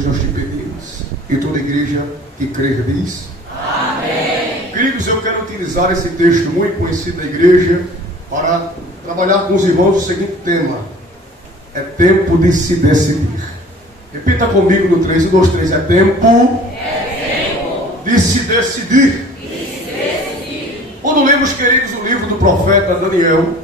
coisas nós te pedimos. E toda a igreja que crer diz: amém. Queridos, eu quero utilizar esse texto muito conhecido da igreja para trabalhar com os irmãos o seguinte tema: é tempo de se decidir. Repita comigo no 3, 1, 2, 3. É tempo de se decidir. Quando lemos, queridos, o livro do profeta Daniel,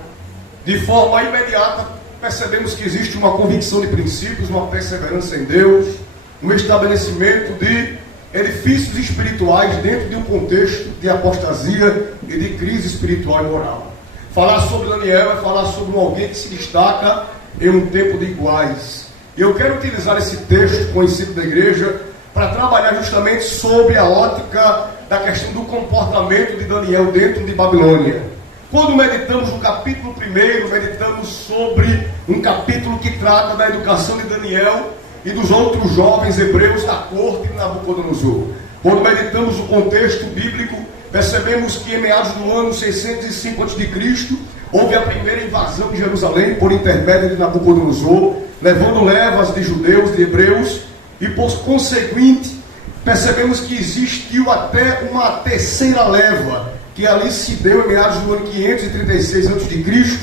de forma imediata percebemos que existe uma convicção de princípios, uma perseverança em Deus, um estabelecimento de edifícios espirituais dentro de um contexto de apostasia e de crise espiritual e moral. Falar sobre Daniel é falar sobre alguém que se destaca em um tempo de iguais. E eu quero utilizar esse texto conhecido da igreja para trabalhar justamente sobre a ótica da questão do comportamento de Daniel dentro de Babilônia. Quando meditamos no capítulo 1, meditamos sobre um capítulo que trata da educação de Daniel e dos outros jovens hebreus da corte de Nabucodonosor. Quando meditamos o contexto bíblico, percebemos que em meados do ano 605 a.C., houve a primeira invasão de Jerusalém por intermédio de Nabucodonosor, levando levas de judeus, de hebreus, e por conseguinte, percebemos que existiu até uma terceira leva, que ali se deu em meados do ano 536 a.C.,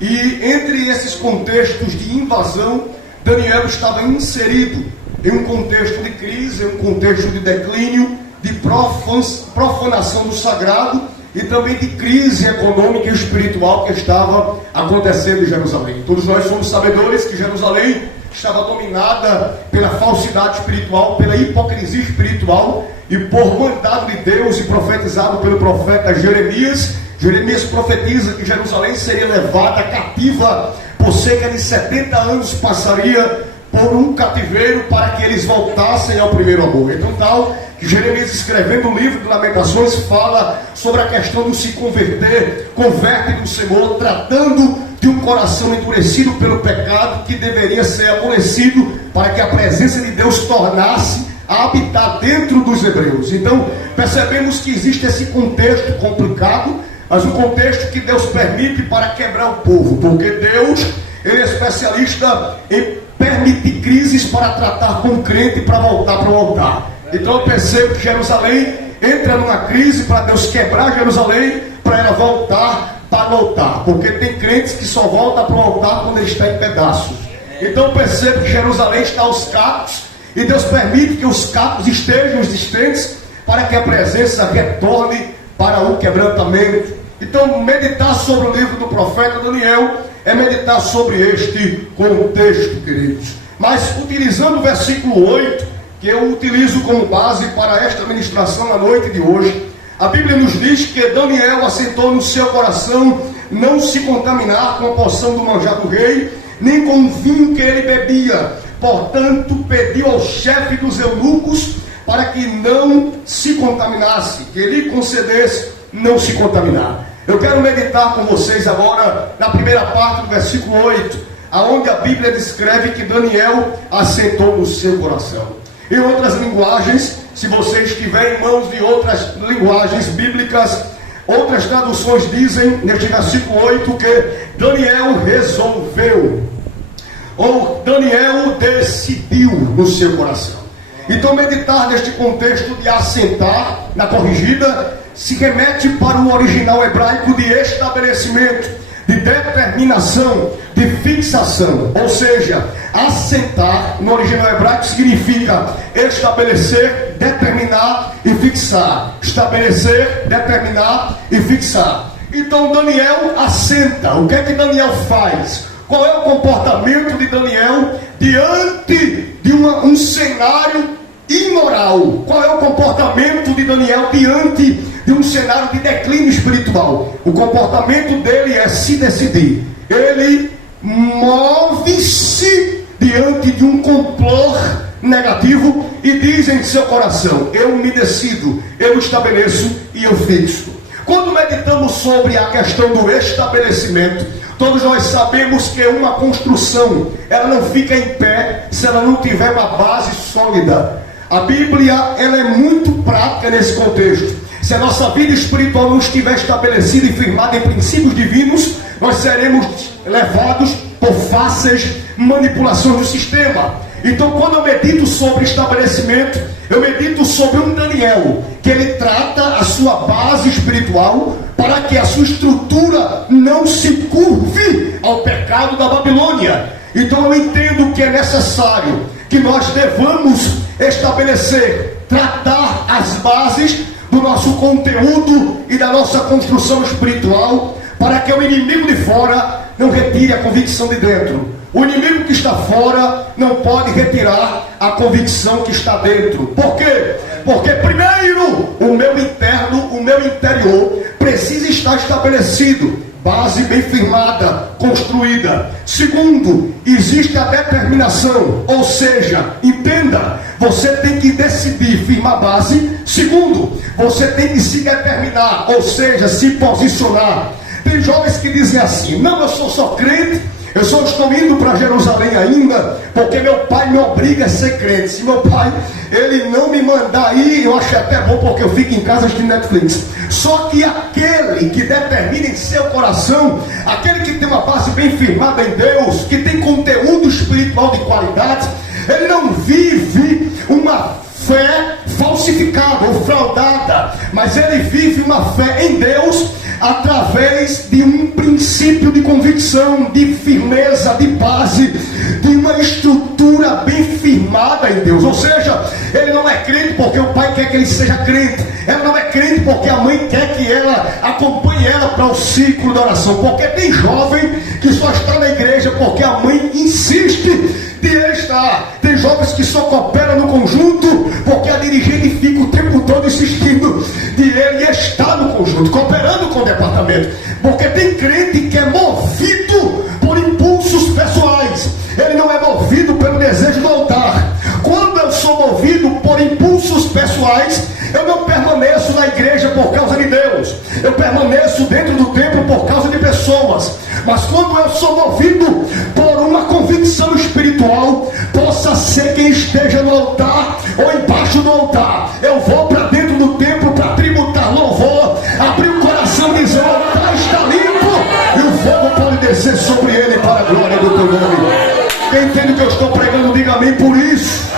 e entre esses contextos de invasão, Daniel estava inserido em um contexto de crise, em um contexto de declínio, de profanação do sagrado e também de crise econômica e espiritual que estava acontecendo em Jerusalém. Todos nós somos sabedores que Jerusalém estava dominada pela falsidade espiritual, pela hipocrisia espiritual, e por mandado de Deus e profetizado pelo profeta Jeremias, Jeremias profetiza que Jerusalém seria levada cativa por cerca de 70 anos, passaria por um cativeiro para que eles voltassem ao primeiro amor. Então tal que Jeremias, escrevendo o livro de Lamentações, fala sobre a questão do se converter, converte no Senhor, tratando de um coração endurecido pelo pecado que deveria ser amolecido para que a presença de Deus tornasse a habitar dentro dos hebreus. Então percebemos que existe esse contexto complicado, mas um contexto que Deus permite para quebrar o povo, porque Deus, Ele é especialista em permitir crises para tratar com o crente para voltar para o altar. Então eu percebo que Jerusalém entra numa crise para Deus quebrar Jerusalém, para ela voltar para o altar, porque tem crentes que só voltam para o altar quando ele está em pedaços. Então eu percebo que Jerusalém está aos cacos, e Deus permite que os cacos estejam existentes para que a presença retorne para o quebrantamento. Então meditar sobre o livro do profeta Daniel é meditar sobre este contexto, queridos. Mas utilizando o versículo 8, que eu utilizo como base para esta ministração na noite de hoje, a Bíblia nos diz que Daniel assentou no seu coração não se contaminar com a porção do manjar do rei, nem com o vinho que ele bebia. Portanto, pediu ao chefe dos eunucos para que não se contaminasse, que ele concedesse não se contaminar. Eu quero meditar com vocês agora na primeira parte do versículo 8, aonde a Bíblia descreve que Daniel assentou no seu coração. Em outras linguagens, se vocês tiverem em mãos de outras linguagens bíblicas, outras traduções dizem, neste versículo 8, que Daniel resolveu, ou Daniel decidiu no seu coração. Então meditar neste contexto de assentar, na corrigida, se remete para o original hebraico de estabelecimento, de determinação, de fixação. Ou seja, assentar no original hebraico significa estabelecer, determinar e fixar. Estabelecer, determinar e fixar. Então Daniel assenta. O que é que Daniel faz? Qual é o comportamento de Daniel diante de um cenário imoral? Qual é o comportamento de Daniel diante de um cenário de declínio espiritual? O comportamento dele é se decidir. Ele move-se diante de um complô negativo e diz em seu coração: eu me decido, eu estabeleço e eu fixo. Quando meditamos sobre a questão do estabelecimento, todos nós sabemos que uma construção, ela não fica em pé se ela não tiver uma base sólida. A Bíblia, ela é muito prática nesse contexto. Se a nossa vida espiritual não estiver estabelecida e firmada em princípios divinos, nós seremos levados por fáceis manipulações do sistema. Então, quando eu medito sobre estabelecimento, eu medito sobre um Daniel, que ele trata a sua base espiritual para que a sua estrutura não se curve ao pecado da Babilônia. Então eu entendo que é necessário que nós devamos estabelecer, tratar as bases do nosso conteúdo e da nossa construção espiritual, para que o inimigo de fora não retire a convicção de dentro. O inimigo que está fora não pode retirar a convicção que está dentro. Por quê? Porque primeiro, o meu interno, o meu interior precisa estar estabelecido, base bem firmada, construída. Segundo, existe a determinação, ou seja, entenda, você tem que decidir firmar base. Segundo, você tem que se determinar, ou seja, se posicionar. Tem jovens que dizem assim: não, eu sou só crente, eu só estou indo para Jerusalém ainda porque meu pai me obriga a ser crente. Se meu pai, ele não me mandar ir, eu acho até bom, porque eu fico em casa assistindo Netflix. Só que aquele que determina em seu coração, aquele que tem uma base bem firmada em Deus, que tem conteúdo espiritual de qualidade, ele não vive uma fé falsificada ou fraudada, mas ele vive uma fé em Deus através de um princípio de convicção, de firmeza, de base, de uma estrutura bem firmada em Deus. Ou seja, ele não é crente porque o pai quer que ele seja crente, ela não é crente porque a mãe quer que ela acompanhe ela para o ciclo da oração, porque tem jovem que só está na igreja porque a mãe insiste de ele estar. Tem jovens que só cooperam no conjunto porque a dirigente fica o tempo todo insistindo de ele estar no conjunto, cooperando com o departamento. Porque tem crente que é movido por impulsos pessoais, ele não é movido pelo desejo do altar. Quando eu sou movido por impulsos pessoais, eu não permaneço na igreja por causa de Deus, eu permaneço dentro do templo por causa de pessoas. Mas quando eu sou movido por uma convicção espiritual, possa ser quem esteja no altar ou embaixo do altar, eu vou para dentro do templo para tributar louvor, abrir o coração e dizer: o altar está limpo e o fogo pode descer sobre ele para a glória do teu nome. Quem entende o que eu estou pregando, diga amém por isso.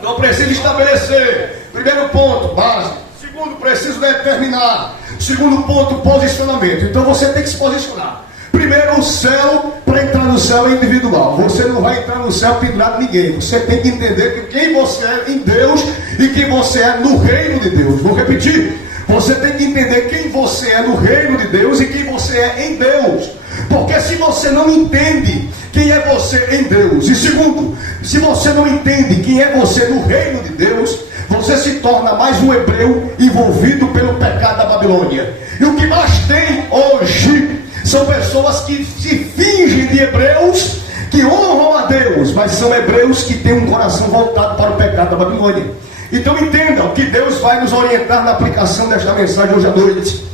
Então preciso estabelecer. Primeiro ponto, base. Segundo, preciso determinar. Segundo ponto, posicionamento. Então você tem que se posicionar. Primeiro, o céu, para entrar no céu é individual. Você não vai entrar no céu pendurado ninguém. Você tem que entender que quem você é em Deus e quem você é no reino de Deus. Vou repetir. Você tem que entender quem você é no reino de Deus e quem você é em Deus. Porque se você não entende quem é você em Deus, e segundo, se você não entende quem é você no reino de Deus, você se torna mais um hebreu envolvido pelo pecado da Babilônia. E o que mais tem hoje são pessoas que se fingem de hebreus, que honram a Deus, mas são hebreus que têm um coração voltado para o pecado da Babilônia. Então entendam que Deus vai nos orientar na aplicação desta mensagem hoje à noite.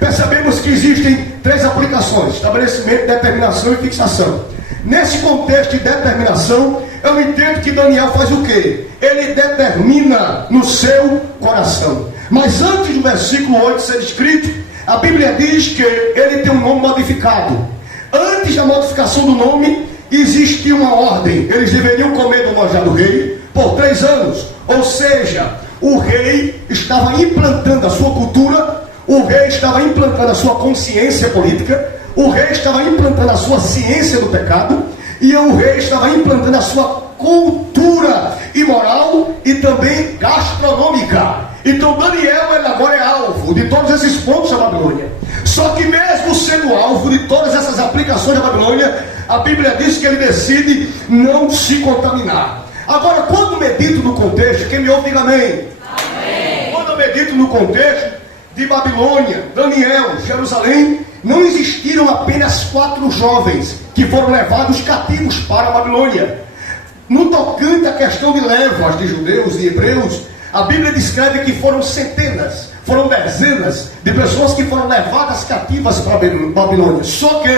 Percebemos que existem três aplicações: estabelecimento, determinação e fixação. Nesse contexto de determinação, eu entendo que Daniel faz o quê? Ele determina no seu coração. Mas antes do versículo 8 ser escrito, a Bíblia diz que ele tem um nome modificado. Antes da modificação do nome, existia uma ordem: eles deveriam comer do manjar do rei por 3 anos. Ou seja, o rei estava implantando a sua cultura, o rei estava implantando a sua consciência política, o rei estava implantando a sua ciência do pecado, e o rei estava implantando a sua cultura imoral e também gastronômica. Então Daniel, ele agora é alvo de todos esses pontos da Babilônia. Só que mesmo sendo alvo de todas essas aplicações da Babilônia, a Bíblia diz que ele decide não se contaminar. Agora, quando medito no contexto, quem me ouve diga amém. Amém. Quando eu medito no contexto de Babilônia, Daniel, Jerusalém, não existiram apenas 4 jovens que foram levados cativos para a Babilônia. No tocante à questão de levas de judeus e hebreus, a Bíblia descreve que foram centenas, foram dezenas de pessoas que foram levadas cativas para a Babilônia. Só que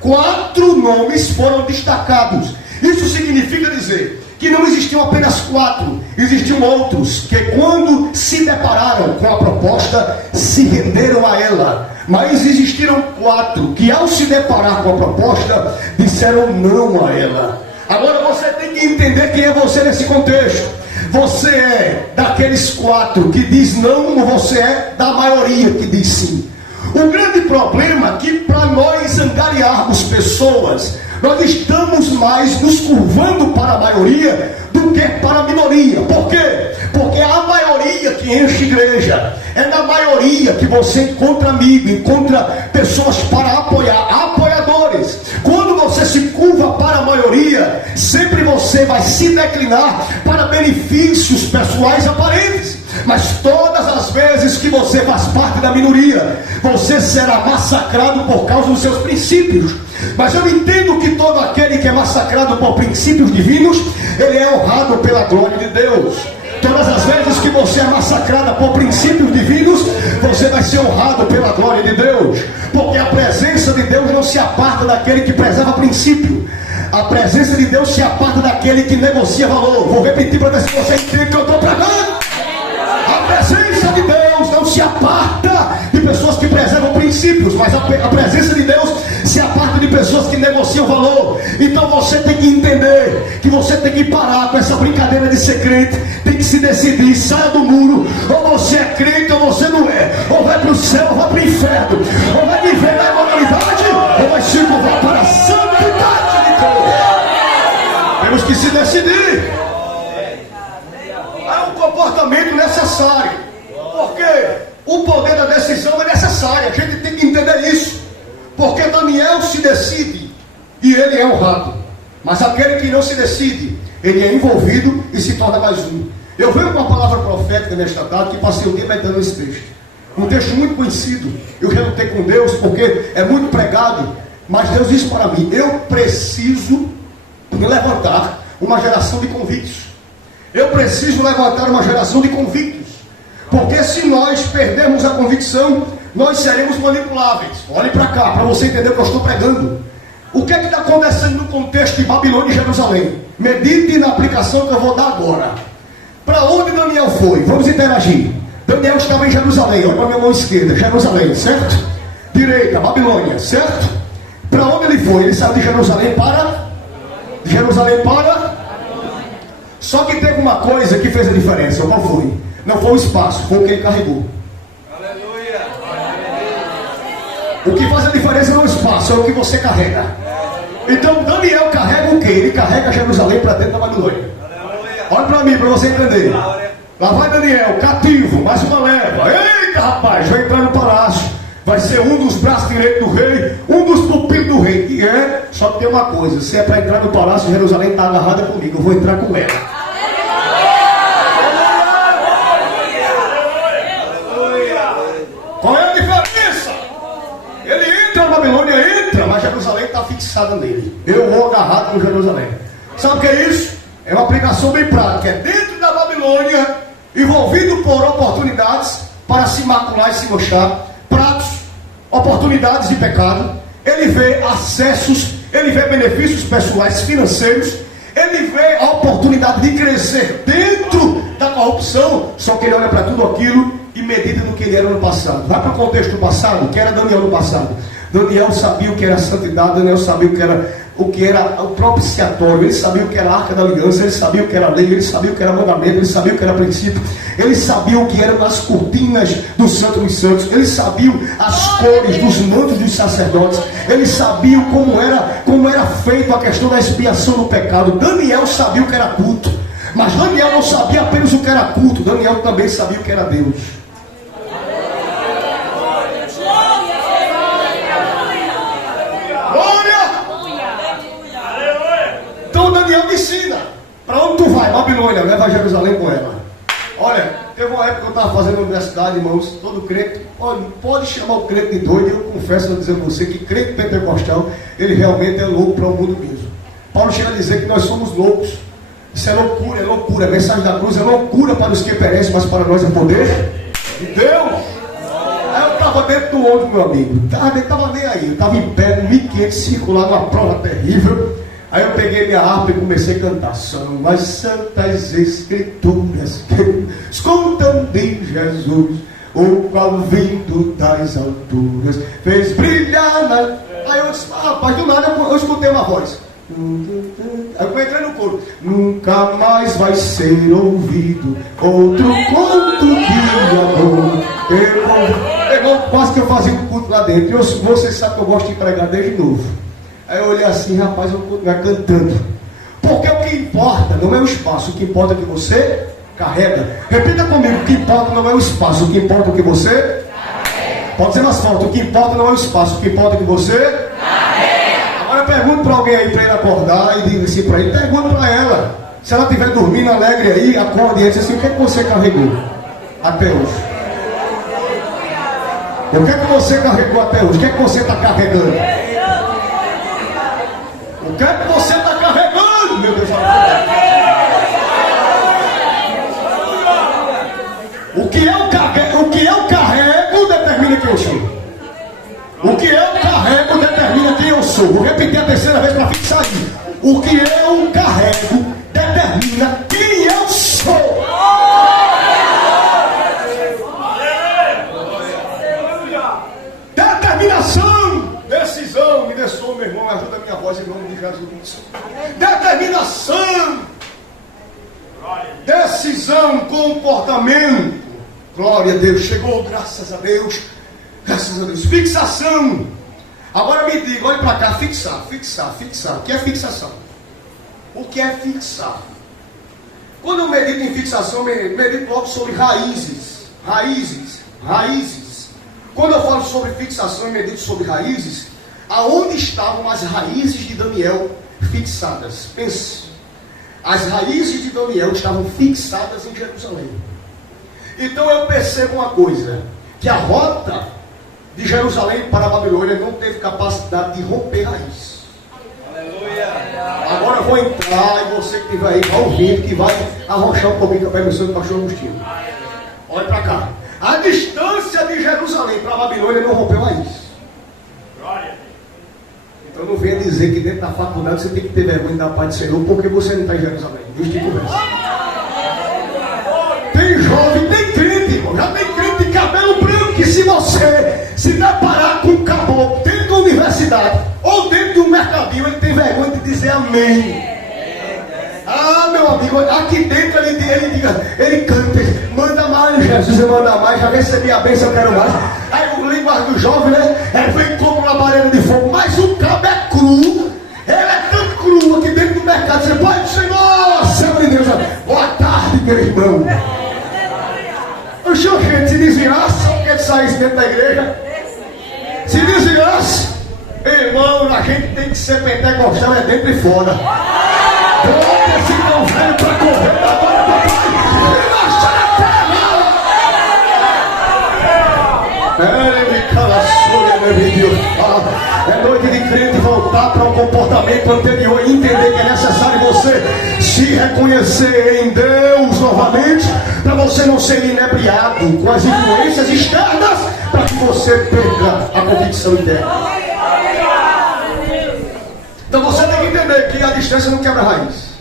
4 nomes foram destacados. Isso significa dizer que não existiam apenas 4, existiam outros que, quando se depararam com a proposta, se renderam a ela. Mas existiram 4 que, ao se deparar com a proposta, disseram não a ela. Agora você tem que entender quem é você nesse contexto. Você é daqueles 4 que diz não, ou você é da maioria que diz sim? O grande problema é que para nós angariarmos pessoas, nós estamos mais nos curvando para a maioria do que para a minoria. Por quê? Porque é a maioria que enche igreja. É na maioria que você encontra amigo, encontra pessoas para apoiar, apoiadores. Quando você se curva para a maioria, sempre você vai se declinar para benefícios pessoais aparentes. Mas todas as vezes que você faz parte da minoria, você será massacrado por causa dos seus princípios. Mas eu entendo que todo aquele que é massacrado por princípios divinos, ele é honrado pela glória de Deus. Todas as vezes que você é massacrada por princípios divinos, você vai ser honrado pela glória de Deus. Porque a presença de Deus não se aparta daquele que preserva princípio. A presença de Deus se aparta daquele que negocia valor. Vou repetir para ver se você entende o que eu estou pregando. A presença de Deus não se aparta de pessoas que preservam princípios, mas a presença de Deus se aparta de pessoas que negociam valor. Então você tem que entender que você tem que parar com essa brincadeira de ser crente. Tem que se decidir, saia do muro. Ou você é crente ou você não é. Ou vai para o céu ou vai para o inferno. Ou vai viver na imoralidade ou vai se curvar para a santidade de Deus. Temos que se decidir. É um comportamento necessário. Porque o poder da decisão é necessário. A gente tem que entender isso. Porque Daniel se decide e ele é honrado. Mas aquele que não se decide, ele é envolvido e se torna mais um. Eu venho com uma palavra profética nesta tarde que passei o dia meditando esse texto. Um texto muito conhecido. Eu relutei com Deus porque é muito pregado. Mas Deus disse para mim: eu preciso levantar uma geração de convictos. Eu preciso levantar uma geração de convictos. Porque se nós perdermos a convicção, nós seremos manipuláveis. Olhe para cá, para você entender o que eu estou pregando. O que é que está acontecendo no contexto de Babilônia e Jerusalém? Medite na aplicação que eu vou dar agora. Para onde Daniel foi? Vamos interagir. Daniel estava em Jerusalém. Olha para a minha mão esquerda, Jerusalém, certo? Direita, Babilônia, certo? Para onde ele foi? Ele saiu de Jerusalém para... Só que teve uma coisa que fez a diferença. Qual foi? Não foi o espaço, foi o que ele carregou. O que faz a diferença não é o espaço, é o que você carrega. Então Daniel carrega o quê? Ele carrega Jerusalém para dentro da Babilônia. Olha para mim, para você entender. Lá vai Daniel, cativo, mais uma leva. Eita rapaz, vai entrar no palácio. Vai ser um dos braços direitos do rei, um dos pupilos do rei. E é, só que tem uma coisa: se é para entrar no palácio, Jerusalém está agarrada comigo, eu vou entrar com ela. Qual é a diferença? Ele entra na Babilônia, entra, mas Jerusalém está fixada nele. Eu vou agarrado com Jerusalém. Sabe o que é isso? É uma aplicação bem prática. É dentro da Babilônia, envolvido por oportunidades para se macular e se manchar, pratos, oportunidades de pecado. Ele vê acessos, ele vê benefícios pessoais, financeiros. Ele vê a oportunidade de crescer dentro da corrupção. Só que ele olha para tudo aquilo e medida no que ele era no passado. Vai para o contexto do passado, que era Daniel no passado. Daniel sabia o que era santidade, Daniel sabia o que era o propiciatório, ele sabia o que era a arca da aliança, ele sabia o que era lei, ele sabia o que era mandamento, ele sabia o que era princípio, ele sabia o que eram as cortinas do Santo dos Santos, ele sabia as cores dos mantos dos sacerdotes, ele sabia como era feito a questão da expiação do pecado. Daniel sabia o que era culto, mas Daniel não sabia apenas o que era culto, Daniel também sabia o que era Deus. Então Daniel me ensina. Para onde tu vai? Babilônia, leva Jerusalém com ela. Olha, teve uma época que eu estava fazendo universidade, irmãos. Todo crente, olha, pode chamar o crente de doido. Eu confesso a dizer a você que crente pentecostal, ele realmente é louco para o mundo mesmo. Paulo chega a dizer que nós somos loucos. Isso é loucura, é loucura. A mensagem da cruz é loucura para os que perecem, mas para nós é poder de Deus. Aí eu estava dentro do ônibus, meu amigo. Estava nem aí. Eu estava em pé, no 1500, circular numa prova terrível. Aí eu peguei minha harpa e comecei a cantar. São as santas escrituras que escutam de Jesus, o qual vindo das alturas fez brilhar na... Aí eu disse, rapaz, do nada eu escutei uma voz. Aí eu entrei no coro. Nunca mais vai ser ouvido outro conto de amor. Irmão, quase que eu fazia um culto lá dentro. E você sabe que eu gosto de pregar desde novo. Aí eu olhei assim, rapaz, eu vou continuar cantando. Porque o que importa não é o espaço, o que importa é o que você carrega. Repita comigo, o que importa não é o espaço, o que importa é o que você carrega. Pode ser mais forte, o que importa não é o espaço, o que importa é o que você carrega. Agora eu pergunto para alguém aí, para ele acordar, e diga assim para ele, pergunta para ela. Se ela estiver dormindo alegre aí, acorde e diz assim, o que é que você carregou até hoje? O que é que você carregou até hoje? O que é que você está carregando? O que é que você está carregando, meu Deus? O que eu carrego determina quem eu sou. O que eu carrego determina quem eu sou. Vou repetir a terceira vez para fixar aí. O que eu carrego determina quem eu sou. Determinação, decisão. Me dê som, meu irmão, ajuda a minha voz em nome de Jesus. Determinação, decisão, comportamento. Glória a Deus, chegou, graças a Deus. Graças a Deus. Fixação. Agora me diga, olhe para cá, fixar. O que é fixação? O que é fixar? Quando eu medito em fixação, eu medito logo sobre raízes. Quando eu falo sobre fixação e medito sobre raízes, aonde estavam as raízes de Daniel fixadas? Pense. As raízes de Daniel estavam fixadas em Jerusalém. Então eu percebo uma coisa, que a rota de Jerusalém para a Babilônia não teve capacidade de romper raiz. Aleluia. Agora eu vou entrar e você que estiver aí vai ouvindo, que vai arrochar um pouquinho com a permissão do pastor Agostinho. Olha para cá. A distância de Jerusalém para a Babilônia não rompeu raiz. Então não venha dizer que dentro da faculdade você tem que ter vergonha da paz do Senhor porque você não está em Jerusalém. Deus te conversa. Tem jovem, tem crente, irmão. Já tem crente de cabelo branco que se você se deparar com um caboclo dentro da universidade ou dentro de um mercadinho, ele tem vergonha de dizer amém. Ah, meu amigo, aqui dentro ele canta, manda mais, Jesus, manda mais, já recebi a bênção, eu quero mais. Aí o linguagem do jovem, né? Ele vem como uma labareda de fogo, mas o cabo é cru, ele é tão cru aqui dentro do mercado. Você pode, Senhor, céu de Deus, boa tarde, meu irmão. O senhor, gente, se desvirasse, ou quer sair dentro da igreja? Se desvirasse, irmão, a gente tem que ser pentecostal, é dentro e fora. Bota esse tão velho para correr da hora, papai. E marcha na terra. É noite de crente voltar para o comportamento anterior e entender que é necessário você se reconhecer em Deus novamente, para você não ser inebriado com as influências externas, para que você perca a convicção interna. Então você tem que entender que a distância não quebra raiz.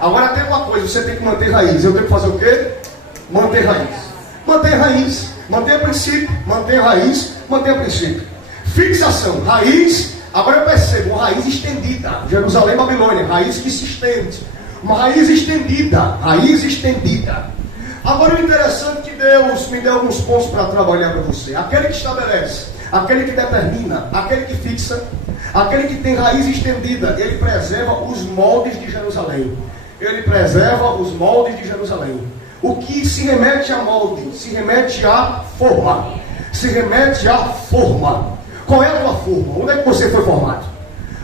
Agora tem uma coisa, você tem que manter raiz. Eu tenho que fazer o quê? Manter raiz. Manter raiz, manter princípio, manter raiz, manter princípio. Fixação, raiz. Agora eu percebo, uma raiz estendida. Jerusalém, Babilônia, raiz que se estende. Uma raiz estendida, raiz estendida. Agora o interessante é que Deus me deu alguns pontos para trabalhar para você. Aquele que estabelece, aquele que determina, aquele que fixa, aquele que tem raiz estendida, ele preserva os moldes de Jerusalém. Ele preserva os moldes de Jerusalém. O que se remete a molde, se remete a forma. Se remete a forma. Qual é a tua forma? Onde é que você foi formado?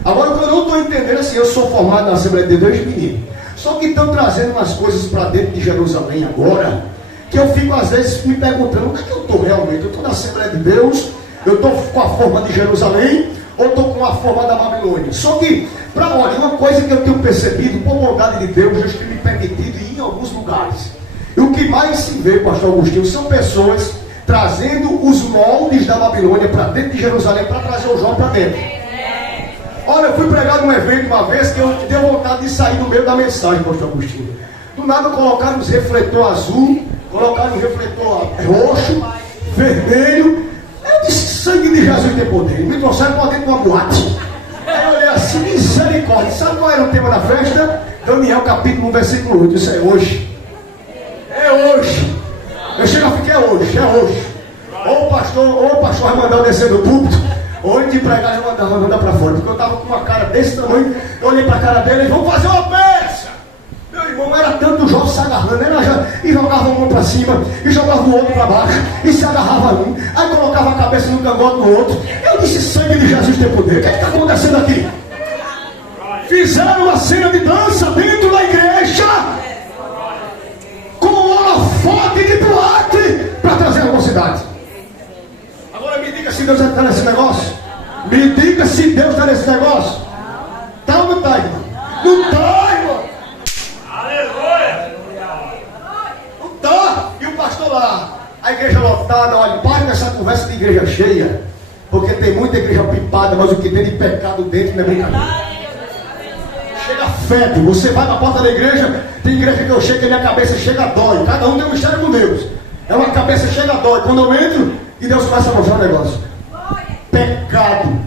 Agora eu não estou entendendo assim, eu sou formado na Assembleia de Deus desde menino. Só que estão trazendo umas coisas para dentro de Jerusalém agora, que eu fico às vezes me perguntando, onde é que eu estou realmente? Eu estou na Assembleia de Deus, eu estou com a forma de Jerusalém, ou estou com a forma da Babilônia? Só que, olha, uma coisa que eu tenho percebido, por bondade de Deus, Deus tem me permitido ir em alguns lugares. E o que mais se vê, pastor Agostinho, são pessoas trazendo os moldes da Babilônia para dentro de Jerusalém, para trazer o João para dentro. Olha, eu fui pregar num evento uma vez que eu deu vontade de sair no meio da mensagem, pastor Agostinho. Do nada colocaram os refletor azul, colocaram o refletor roxo, vermelho. Eu disse, sangue de Jesus tem poder. Me trouxeram para dentro de uma boate. Aí eu olhei assim. disse misericórdia. Sabe qual era o tema da festa? Daniel capítulo 1, versículo 8. Isso é hoje. É hoje. Eu chego a ficar hoje. É hoje. Ou o pastor vai mandar eu descer do púlpito, ou ele de pregar vai mandar para fora. Porque eu estava com uma cara desse tamanho. Eu olhei para a cara dele e vamos fazer uma peça. Meu irmão, era tanto o Jorge se agarrando, e jogava um para cima, e jogava o outro para baixo, e se agarrava um, aí colocava a cabeça no cangote do outro. Eu disse, sangue de Jesus tem poder. O que está acontecendo aqui? Fizeram uma cena de dança dentro da igreja, com holofote de boate, para trazer a velocidade. Agora me diga se Deus está nesse negócio. Me diga se Deus está nesse negócio. Tá ou não está, irmão? Não está, irmão. Não tá. E o pastor lá, a igreja lotada, olha, para nessa conversa de igreja cheia, porque tem muita igreja pipada, mas o que tem de pecado dentro não é brincadeira. Chega fede, você vai na porta da igreja, tem igreja que eu chego e minha cabeça chega a dói, cada um tem um mistério com Deus. É uma cabeça chega a dói, quando eu entro, e Deus começa a mostrar um negócio. Pecado,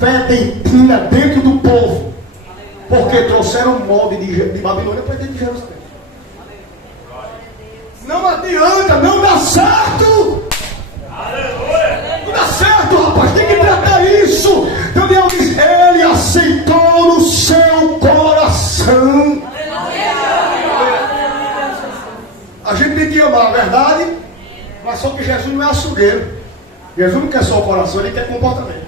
fede impina dentro do povo, porque trouxeram um molde de Babilônia para dentro de Jerusalém. Não adianta, não dá certo. Não dá certo, rapaz, tem que tratar isso. Daniel diz, ele aceitou no seu coração. A gente tem que amar a verdade, mas só que Jesus não é açougueiro. Jesus não quer só o coração, ele quer comportamento.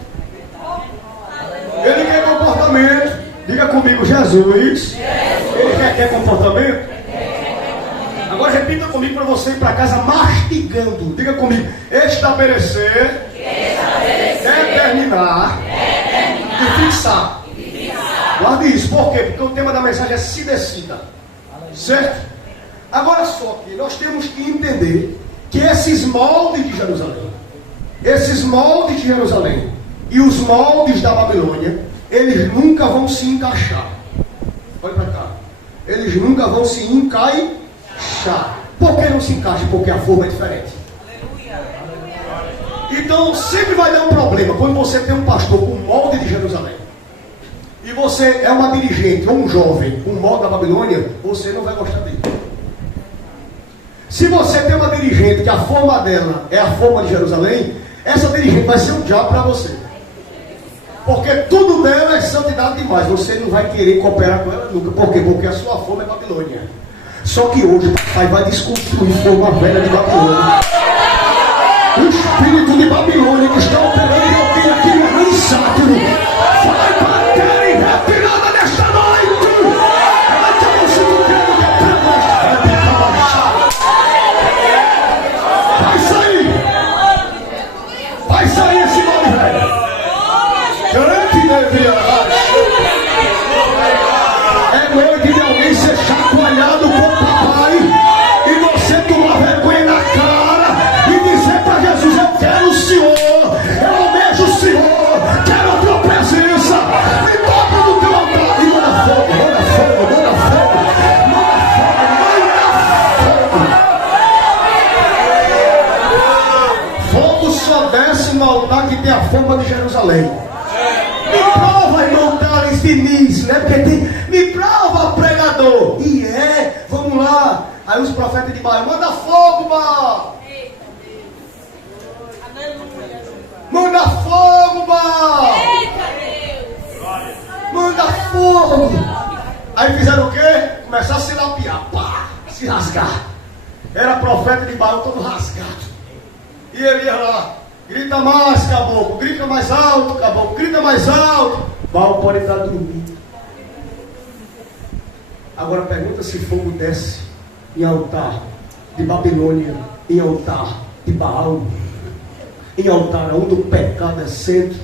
Ele quer comportamento. Diga comigo, Jesus. Ele quer comportamento. Agora repita comigo para você ir para casa mastigando. Diga comigo, estabelecer, determinar e fixar. Guarde isso, por quê? Porque o tema da mensagem é se decida. Certo? Agora só que nós temos que entender que esses moldes de Jerusalém, e os moldes da Babilônia, eles nunca vão se encaixar. Olha para cá. Eles nunca vão se encaixar. Por que não se encaixa? Porque a forma é diferente. Então sempre vai dar um problema quando você tem um pastor com o molde de Jerusalém e você é uma dirigente ou um jovem com o molde da Babilônia, você não vai gostar dele. Se você tem uma dirigente que a forma dela é a forma de Jerusalém, essa dirigente vai ser um diabo para você. Porque tudo dela é santidade demais. Você não vai querer cooperar com ela nunca. Por quê? Porque a sua forma é Babilônia. Só que hoje o pai vai desconstruir forma velha de Babilônia. O espírito de Babilônia que está operando em alguém aqui no insato vai bater em retirada nesta noite. Ela está se crendo que é vai sair. Vai sair esse nome velho. É noite de alguém ser chacoalhado com o papai e você tomar vergonha na cara e dizer para Jesus, eu quero o Senhor, eu almejo o Senhor, quero a tua presença, me toca no teu altar e manda fogo, manda fogo, manda fogo, manda fogo, manda fogo. Fogo só desce no altar que tem a forma de Jerusalém. Me prova, irmão Thales Diniz, né? Porque tem, me prova, pregador. E vamos lá. Aí os profetas de Baal, manda fogo, Baal. Manda fogo, Baal. Manda fogo. Aí fizeram o quê? Começaram a se lapiar, pá, se rasgar. Era profeta de Baal todo rasgado. E ele ia lá. Grita mais, caboclo. Grita mais alto, caboclo. Grita mais alto. Baal pode estar dormindo. Agora pergunta se fogo desce em altar de Babilônia, em altar de Baal, em altar onde o pecado é centro.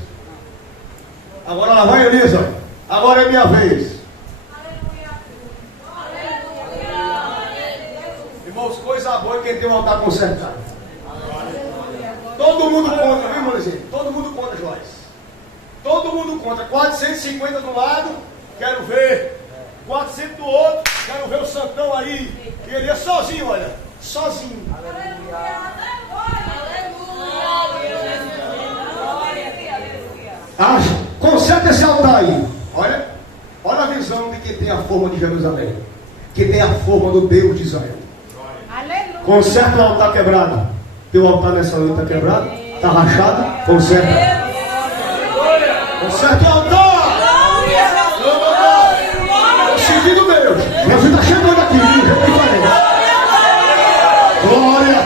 Agora lá vai, Elisa. Agora é minha vez. Irmãos, coisa boa é quem tem um altar consertado. Todo mundo contra, viu, Molezinho? Todo mundo contra, Joyce. Todo mundo contra. 450 do lado, quero ver. 400 do outro, quero ver o Santão aí. E ele é sozinho, olha. Sozinho. Conserta esse altar aí. tem a forma de Jerusalém, que tem a forma do Deus de Israel. Aleluia. Conserta o altar quebrado. Teu altar nessa noite está quebrado? Está rachado? Conserta. Conserta o altar. Sentido Deus. Jesus está chegando aqui. Glória.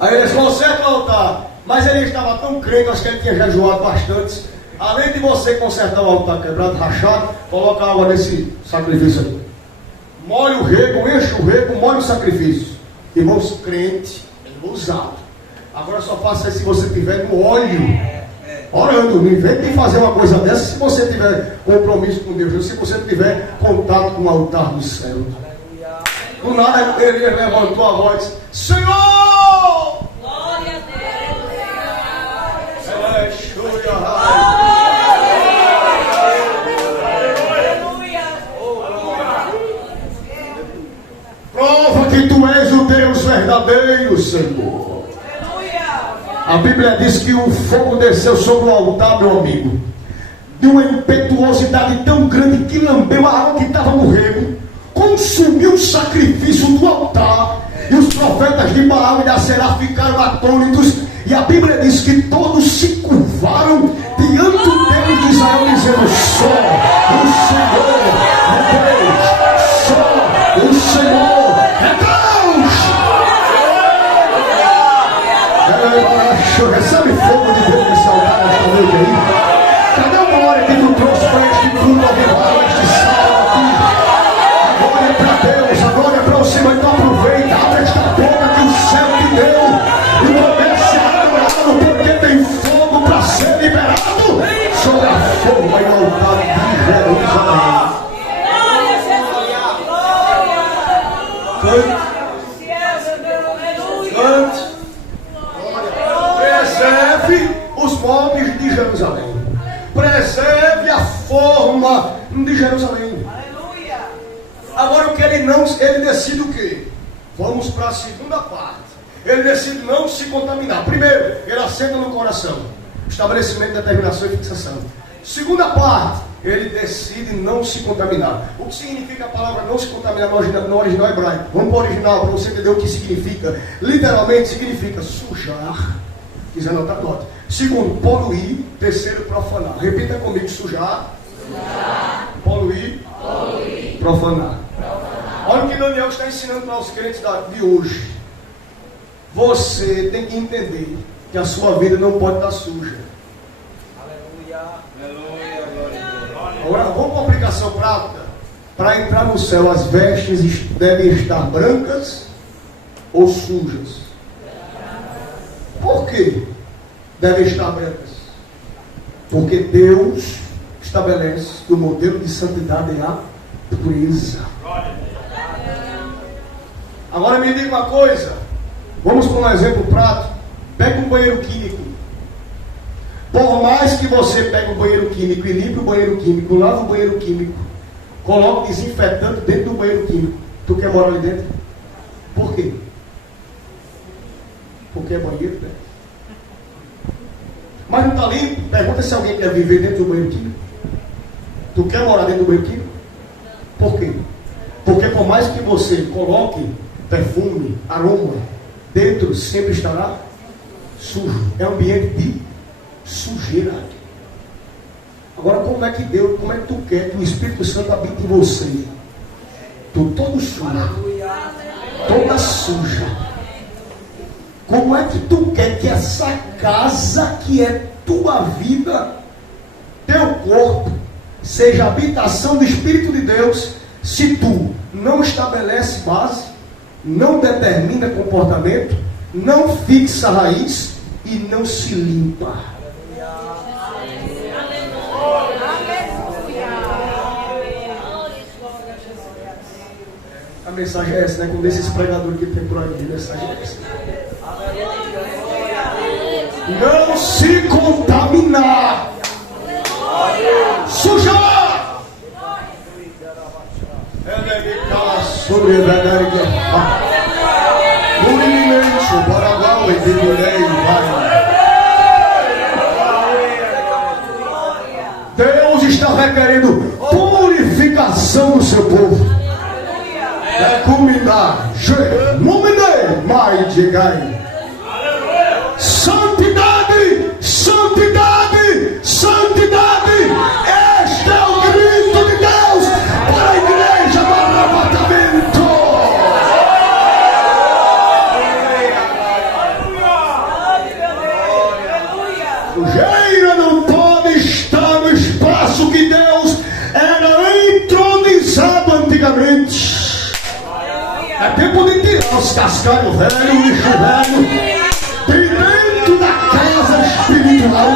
Aí eles consertam o altar. Mas ele estava tão crente, acho que ele tinha jejuado bastante. Além de você consertar o altar quebrado, rachado, coloca água nesse sacrifício aí. Molhe o rego, enche o rego, molhe o sacrifício. Irmãos, crente é usado. Agora só faça isso se você tiver no óleo. Orando, não invente fazer uma coisa dessa se você tiver compromisso com Deus, se você tiver contato com o altar do céu. Do nada ele levantou a voz: Senhor! Glória a Deus. Prova que tu és o Deus verdadeiro, Senhor. A Bíblia diz que o fogo desceu sobre o altar, meu amigo, de uma impetuosidade tão grande que lambeu a água que estava no rego, consumiu o sacrifício do altar, e os profetas de Baal e da Será ficaram atônitos, e a Bíblia diz que todos se curvaram diante do Deus de Israel, dizendo: só o Senhor é Deus, só o Senhor é Deus. Recebe fogo de Deus nesse altar nesta noite aí. Cadê uma hora que tu trouxe para este culto abençoado, este sábado aqui? A glória é para Deus, a glória é para o Senhor. Então aproveita, abre esta boca que o céu te deu e comece a adorá-lo, porque tem fogo para ser liberado sobre a forma e o altar de Jerusalém. Cante. Cante. Preserve os moldes de Jerusalém. Preserve a forma de Jerusalém. Aleluia. Agora o que ele decide o quê? Vamos para a segunda parte. Ele decide não se contaminar. Primeiro, ele assenta no coração. Estabelecimento, determinação e fixação. Segunda parte, ele decide não se contaminar. O que significa a palavra não se contaminar no original hebraico? Vamos para o original para você entender o que significa. Literalmente significa sujar. Quiser anotar, anote. Segundo, poluir. Terceiro, profanar. Repita comigo: sujar, poluir, profanar. Olha o que Daniel está ensinando para os crentes de hoje. Você tem que entender que a sua vida não pode estar suja. Agora vamos para uma aplicação prática. Para entrar no céu, as vestes devem estar brancas ou sujas? Por que devem estar brancas? Porque Deus estabelece que o modelo de santidade é a pureza. Agora me diga uma coisa. Vamos para um exemplo prático. Pega um banheiro químico. Por mais que você pegue o banheiro químico e limpe o banheiro químico, lave o banheiro químico, coloque desinfetante dentro do banheiro químico, tu quer morar ali dentro? Por quê? Porque é banheiro, né? Mas não está limpo? Pergunta se alguém quer viver dentro do banheiro químico. Tu quer morar dentro do banheiro químico? Por quê? Porque por mais que você coloque perfume, aroma, dentro sempre estará sujo. É um ambiente de sujeira. Agora como é que Deus, como é que tu quer que o Espírito Santo habite em você? Tu todo sujo, toda suja. Como é que tu quer que essa casa que é tua vida, teu corpo, seja habitação do Espírito de Deus, se tu não estabelece base, não determina comportamento, não fixa raiz e não se limpa? A mensagem é essa, né? Como desses pregadores que tem por aí, a mensagem é essa. Não se contaminar, sujar. Sobre a verdade, Deus está requerendo coração do seu povo. É culminar. Lumine, mai digai. Santidade, santidade, santidade. Este é o grito de Deus para a igreja do arrebatamento. Sujeira não pode estar no espaço que Deus era entronizado antigamente. É tempo de tirar os cascalhos velhos, o lixo velho, de dentro da casa espiritual.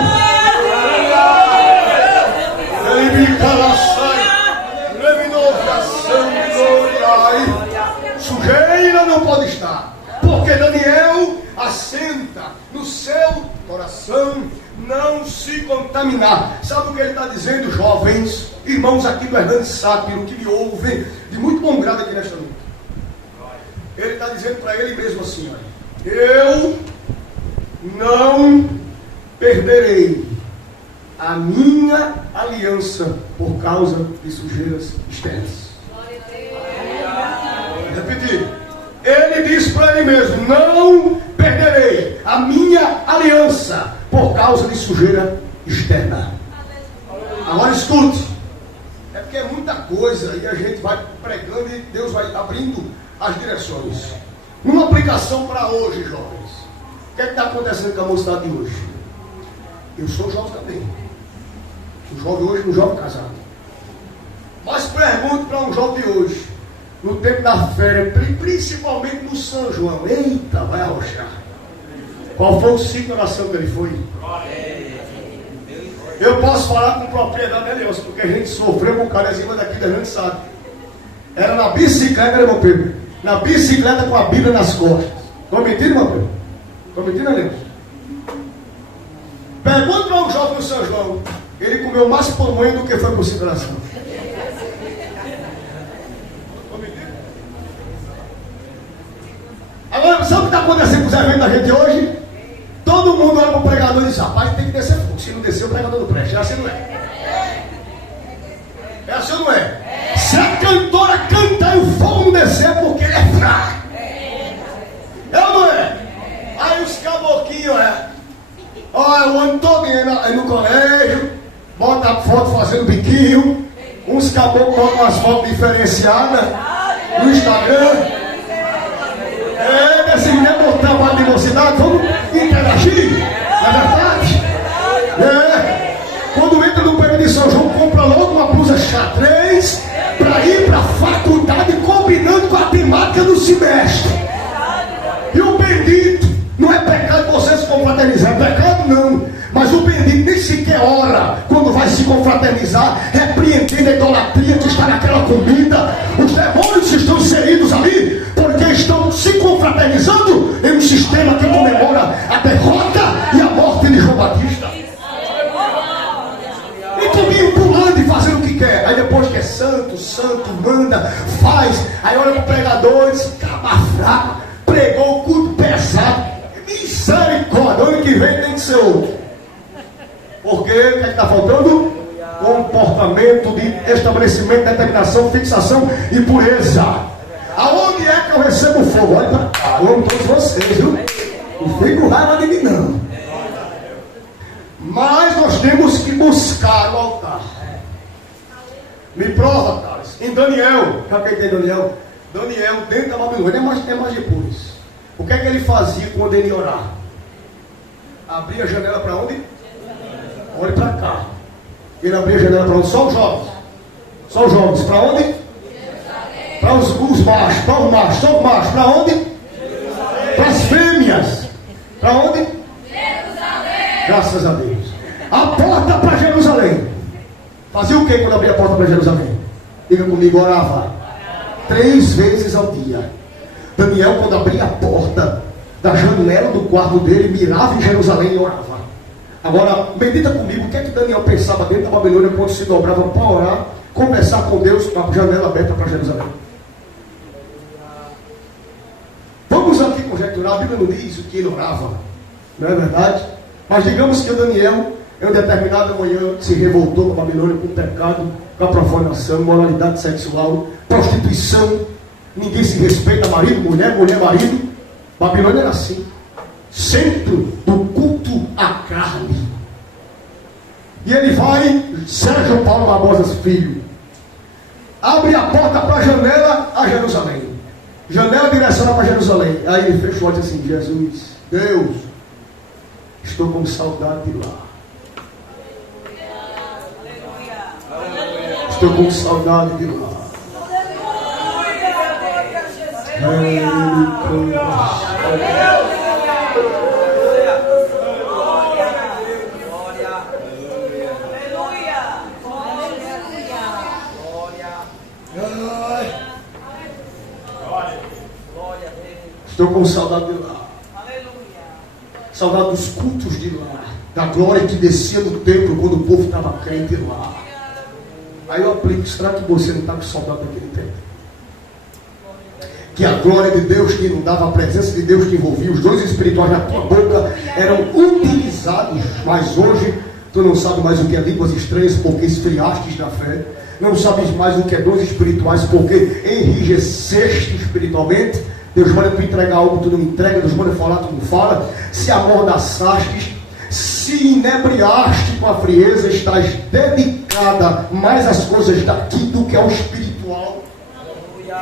Sujeira não pode estar, porque Daniel assenta no seu coração não se contaminar. Sabe o que ele está dizendo, jovens, irmãos aqui do Hernandes Sátiro, que me ouvem de muito bom grado aqui nesta noite? Ele está dizendo para ele mesmo assim: olha, eu não perderei a minha aliança por causa de sujeiras externas. Repetir. Ele diz para ele mesmo: não perderei a minha aliança por causa de sujeira externa. Agora escute. É porque é muita coisa e a gente vai pregando e Deus vai abrindo as direções. Uma aplicação para hoje, jovens. O que é que está acontecendo com a mocidade de hoje? Eu sou jovem também. O jovem hoje, um jovem casado. Mas pergunto para um jovem de hoje, no tempo da férias, principalmente no São João. Eita, vai arrochar. Qual foi o ciclo de oração que ele foi? Eu posso falar com propriedade, né, Deus? Porque a gente sofreu com carezinha daqui da gente sabe. Era na bicicleta, irmão Pedro. Na bicicleta com a Bíblia nas costas. Estou mentindo, irmão Pedro? Estou mentindo, né, Deus? Pergunta para um jovem do São João. Ele comeu mais pamonha do que foi por consideração. Agora, sabe o que está acontecendo com os eventos da gente hoje? Todo mundo olha para o pregador e diz: rapaz, tem que descer fogo. Se não descer, o pregador não presta. É assim, não é? É assim ou não é? Se a cantora cantar e o fogo não descer, é porque ele é fraco. É ou não é? Aí os caboquinhos, olha, o ano todo no colégio, bota a foto fazendo biquinho. Uns caboclos botam umas fotos diferenciadas no Instagram. Desse menino do trabalho de mocidade, vamos interagir, não é verdade? Quando entra no período de São João, compra logo uma blusa xadrez para ir para a faculdade combinando com a temática do semestre. E o bendito, não é pecado você se confraternizar, é pecado não, mas o bendito nem sequer ora quando vai se confraternizar, repreendendo a idolatria que está naquela comida. Os demônios estão inseridos ali porque estão se confraternizando em um sistema que comemora a derrota e a morte de João Batista. E tudinho pulando e fazendo o que quer. Aí depois que é santo, manda, faz. Aí olha para o pregador e diz: caba fraco, pregou o culto pesado. Misericórdia, ano que vem tem que ser outro. Porque o que está faltando? Comportamento de estabelecimento, determinação, fixação e pureza. Aonde é que eu recebo fogo? Olha para cá, eu amo todos vocês, viu? Não fico com raiva de mim, não. Mas nós temos que buscar o altar. Me prova, Thales. Em Daniel, sabe o que tem Daniel? Daniel, dentro da Babilônia, é mais depois. O que é que ele fazia quando ele ia orar? Abria a janela para onde? Olhe para cá. Ele abria a janela para onde? Só os jovens. Só os jovens. Para onde? Para os machos. Para os machos. Só os machos. Para onde? Para as fêmeas. Para onde? Jerusalém. Graças a Deus. A porta para Jerusalém. Fazia o que quando abria a porta para Jerusalém? Diga comigo, orava 3 vezes ao dia. Daniel, quando abria a porta da janela do quarto dele, mirava em Jerusalém e orava. Agora, medita comigo, o que é que Daniel pensava dentro da Babilônia quando se dobrava para orar, conversar com Deus, com a janela aberta para Jerusalém? Vamos aqui conjecturar, a Bíblia não diz o que ele orava, não é verdade? Mas digamos que o Daniel em determinada manhã se revoltou com a Babilônia, com o pecado, com a profanação, moralidade sexual, prostituição. Ninguém se respeita, marido, mulher, mulher, marido. Babilônia era assim, centro do culto à carne. E ele vai, Sérgio Paulo Barbosa Filho, abre a porta para a janela a Jerusalém. Janela direcionada para Jerusalém. Aí ele fecha o olho assim: Jesus, Deus, estou com saudade de lá. Estou com saudade de lá. Estou com saudade de lá. Saudade dos cultos de lá. Da glória que descia no templo quando o povo estava crente lá. Aí eu aplico: será que você não está com saudade daquele tempo? Que a glória de Deus que inundava, a presença de Deus que envolvia, os dons espirituais na tua boca eram utilizados. Mas hoje tu não sabe mais o que é línguas estranhas porque esfriastes na fé. Não sabes mais o que é dons espirituais porque enrijeceste espiritualmente. Deus manda tu entregar algo, tu não entrega. Deus manda falar, tu não fala. Se amordaçaste, se inebriaste com a frieza, estás dedicada mais às coisas daqui do que ao espiritual.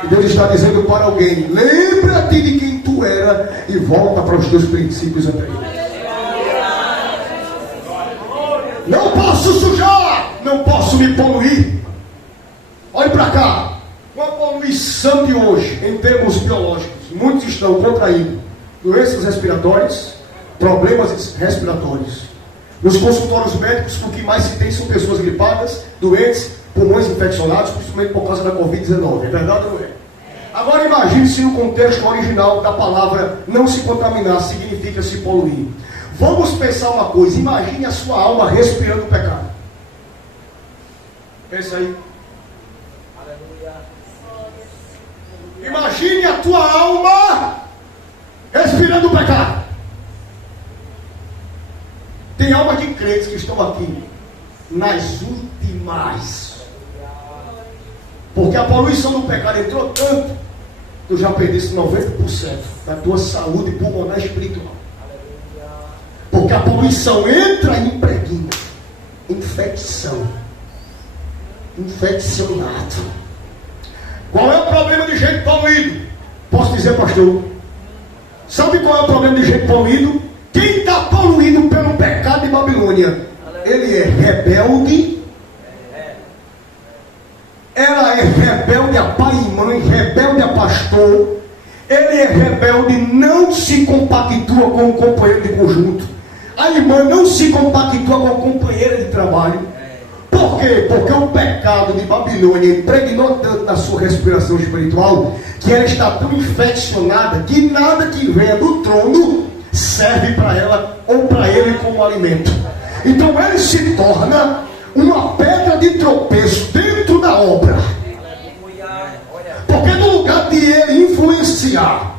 E Deus está dizendo para alguém: lembra-te de quem tu era e volta para os teus princípios anteriores. Não posso sujar, não posso me poluir. Olhe para cá. Com a poluição de hoje, em termos biológicos, muitos estão contraindo doenças respiratórias, problemas respiratórios. Nos consultórios médicos, o que mais se tem são pessoas gripadas, doentes, pulmões infeccionados, principalmente por causa da Covid-19. É verdade ou não é? Agora imagine se no contexto original da palavra não se contaminar significa se poluir. Vamos pensar uma coisa: imagine a sua alma respirando o pecado. Pensa aí. Imagine a tua alma respirando o pecado. Tem alma de crentes que estão aqui nas últimas, porque a poluição do pecado entrou tanto, tu já perdeste 90% da tua saúde pulmonar espiritual. Porque a poluição entra e impregna. Infecção. Infeccionado. Qual é o problema de gente poluído? Posso dizer, pastor? Sabe qual é o problema de gente poluído? Quem está poluído pelo pecado de Babilônia, ele é rebelde. Ela é rebelde a pai e mãe, rebelde a pastor. Ele é rebelde, não se compactua com o companheiro de conjunto. A irmã não se compactua com a companheira de trabalho. Por quê? Porque o pecado de Babilônia impregnou tanto na sua respiração espiritual que ela está tão infeccionada que nada que venha do trono serve para ela ou para ele como alimento. Então ele se torna uma pedra de tropeço dentro da obra. Porque no lugar de ele influenciar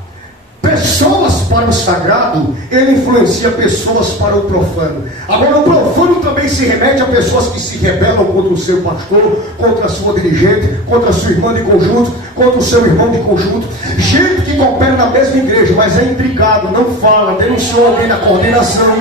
pessoas para o sagrado, ele influencia pessoas para o profano. Agora o profano também se remete a pessoas que se rebelam contra o seu pastor, contra a sua dirigente, contra a sua irmã de conjunto, contra o seu irmão de conjunto. Gente que coopera na mesma igreja, mas é intrigado, não fala, denunciou alguém na coordenação,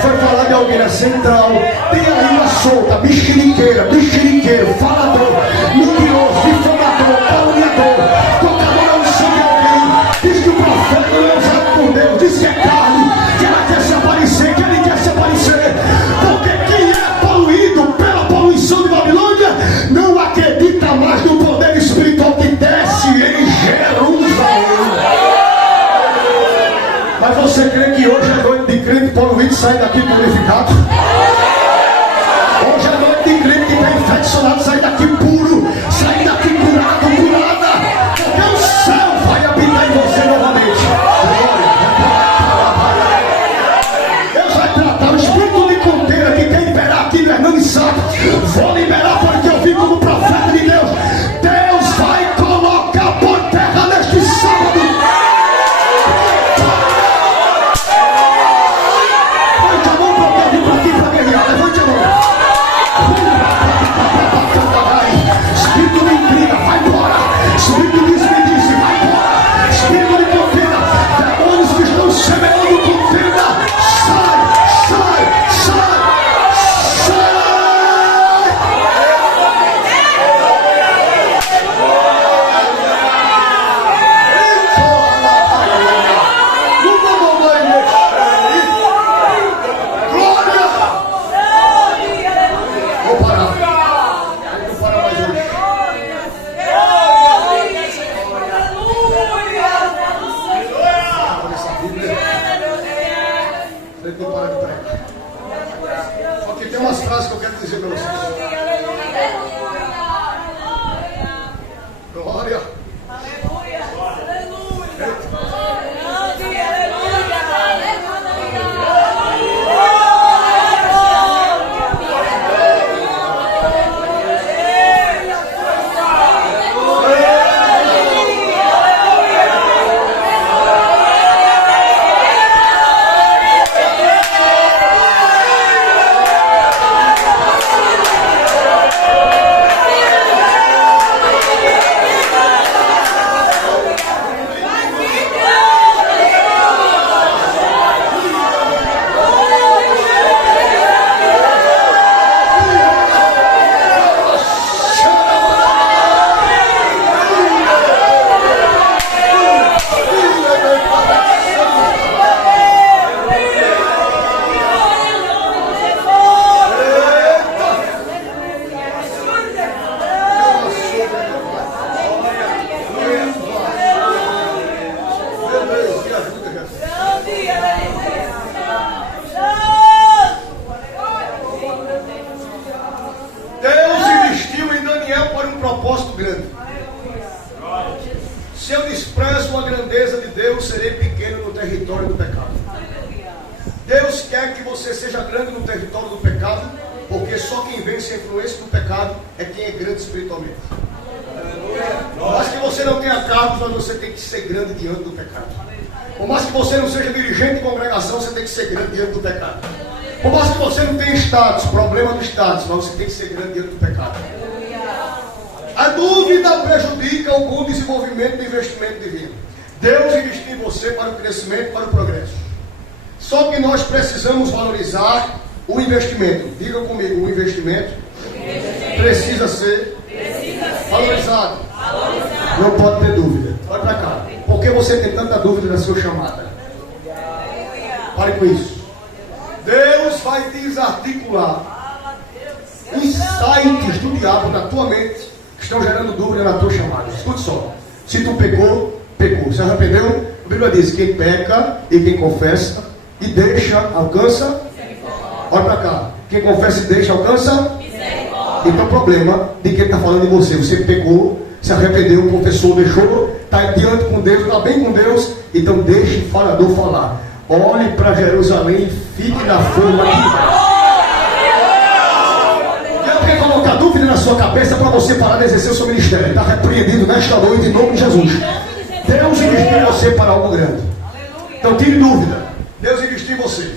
foi falar de alguém na central, tem aí uma solta, mexeriqueiro, falador, mentiroso, difamador, caluniador, tocador da unção de alguém, diz que o profeta não é usado por Deus, diz que é carne, que ela quer se aparecer, que ele quer se aparecer, porque quem é poluído pela poluição de Babilônia não acredita mais no poder espiritual que desce em Jerusalém. Mas você crê que hoje é noite de crente poluído sair daqui purificado? Hoje é noite de crente que está infeccionado sair daqui puro, desprezo a grandeza de Deus, serei pequeno no território do pecado. Deus quer que você seja grande no território do pecado, porque só quem vence a influência do pecado é quem é grande espiritualmente. Mas que você não tenha cargos, mas você tem que ser grande diante do pecado. Por mais que você não seja dirigente de congregação, você tem que ser grande diante do pecado. Por mais que você não tenha status, problema do status, mas você tem que ser grande diante do pecado. A dúvida prejudica o bom desenvolvimento do investimento divino. Deus investiu em você para o crescimento, para o progresso. Só que nós precisamos valorizar o investimento. Diga comigo, o investimento precisa ser valorizado. Não pode ter dúvida. Olha para cá. Por que você tem tanta dúvida na sua chamada? Pare com isso. Deus vai desarticular insights do diabo na tua mente que estão gerando dúvida na tua chamada. Escute só. Se tu pecou, pecou. Se arrependeu, a Bíblia diz: quem peca e quem confessa e deixa, alcança. Olha para cá. Quem confessa e deixa, alcança. Então o problema de quem está falando em você. Você pecou, se arrependeu, confessou, deixou, está diante com Deus, está bem com Deus. Então deixe o falador falar. Olhe para Jerusalém e fique na forma de Deus quer colocar dúvida na sua cabeça para você parar de exercer o seu ministério. Está repreendido nesta noite em nome de Jesus. Deus investiu em você para algo grande. Então tire dúvida. Deus investiu em você.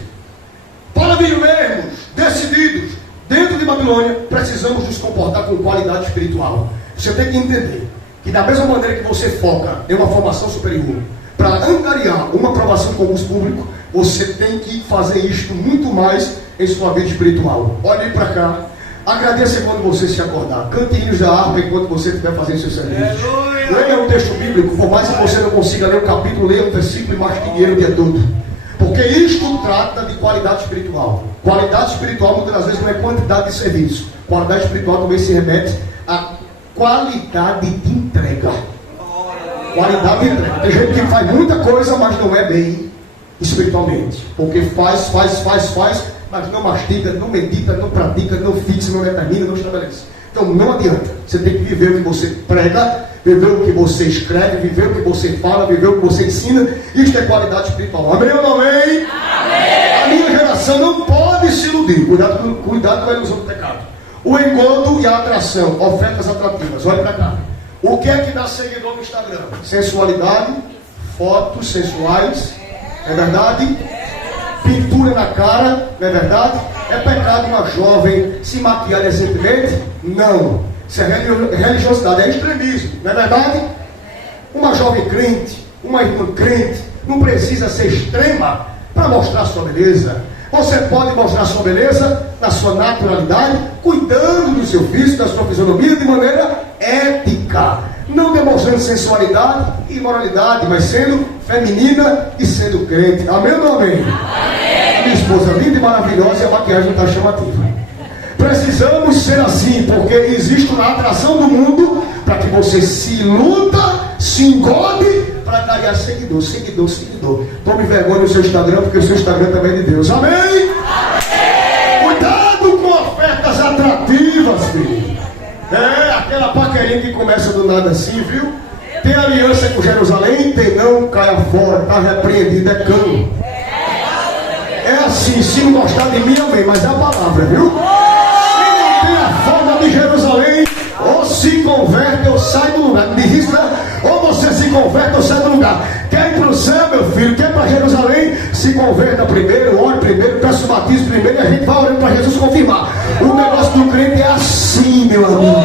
Para vivermos decididos dentro de Babilônia, precisamos nos comportar com qualidade espiritual. Você tem que entender que da mesma maneira que você foca em uma formação superior para angariar uma aprovação em concurso público, você tem que fazer isto muito mais em sua vida espiritual. Olhe para cá. Agradeça quando você se acordar. Cante hinos da harpa enquanto você estiver fazendo seu serviço. Leia um texto bíblico. Por mais que você não consiga ler um capítulo, leia um versículo e mastigue ele o dia todo. Porque isto trata de qualidade espiritual. Qualidade espiritual muitas das vezes não é quantidade de serviço. Qualidade espiritual também se remete a qualidade de entrega. Qualidade de entrega. Tem gente que faz muita coisa, mas não é bem espiritualmente. Porque faz, mas não mastiga, não medita, não pratica, não fixa, não determina, não estabelece. Então não adianta. Você tem que viver o que você prega, viver o que você escreve, viver o que você fala, viver o que você ensina. Isto é qualidade espiritual. Amém ou não amém? Amém. A minha geração não pode se iludir. Cuidado com a ilusão do pecado. O engodo e a atração, ofertas atrativas. Olha para cá. O que é que dá seguidor no Instagram? Sensualidade, fotos sensuais, é verdade? Pintura na cara, não é verdade? É pecado uma jovem se maquiar decentemente? Não. Isso é religiosidade, é extremismo, não é verdade? Uma jovem crente, uma irmã crente, não precisa ser extrema para mostrar sua beleza. Você pode mostrar sua beleza na sua naturalidade, cuidando do seu físico, da sua fisionomia de maneira ética, não demonstrando sensualidade e imoralidade, mas sendo feminina e sendo crente. Amém ou não amém? Amém. Minha esposa linda e maravilhosa e a maquiagem não está chamativa. Precisamos ser assim, porque existe uma atração do mundo para que você se iluda, se engode para ganhar seguidor. Tome vergonha no seu Instagram, porque o seu Instagram também é de Deus. Amém? Amém. Cuidado com ofertas atrativas, filho. É, aquela paquerinha que começa do nada assim, viu? Tem aliança com Jerusalém? Tem não, caia fora, está repreendido, é cão. É assim, se não gostar de mim, amém, mas é a palavra, viu? Se não tem a forma de Jerusalém, ou se converte ou sai do lugar. Me diz isso, né? Ou você se converte ou sai do lugar. Quer ir para o céu, meu filho? Quer ir para Jerusalém? Se converta primeiro, ore primeiro, peça o batismo primeiro e a gente vai orando para Jesus confirmar. O negócio do crente é assim, meu amigo.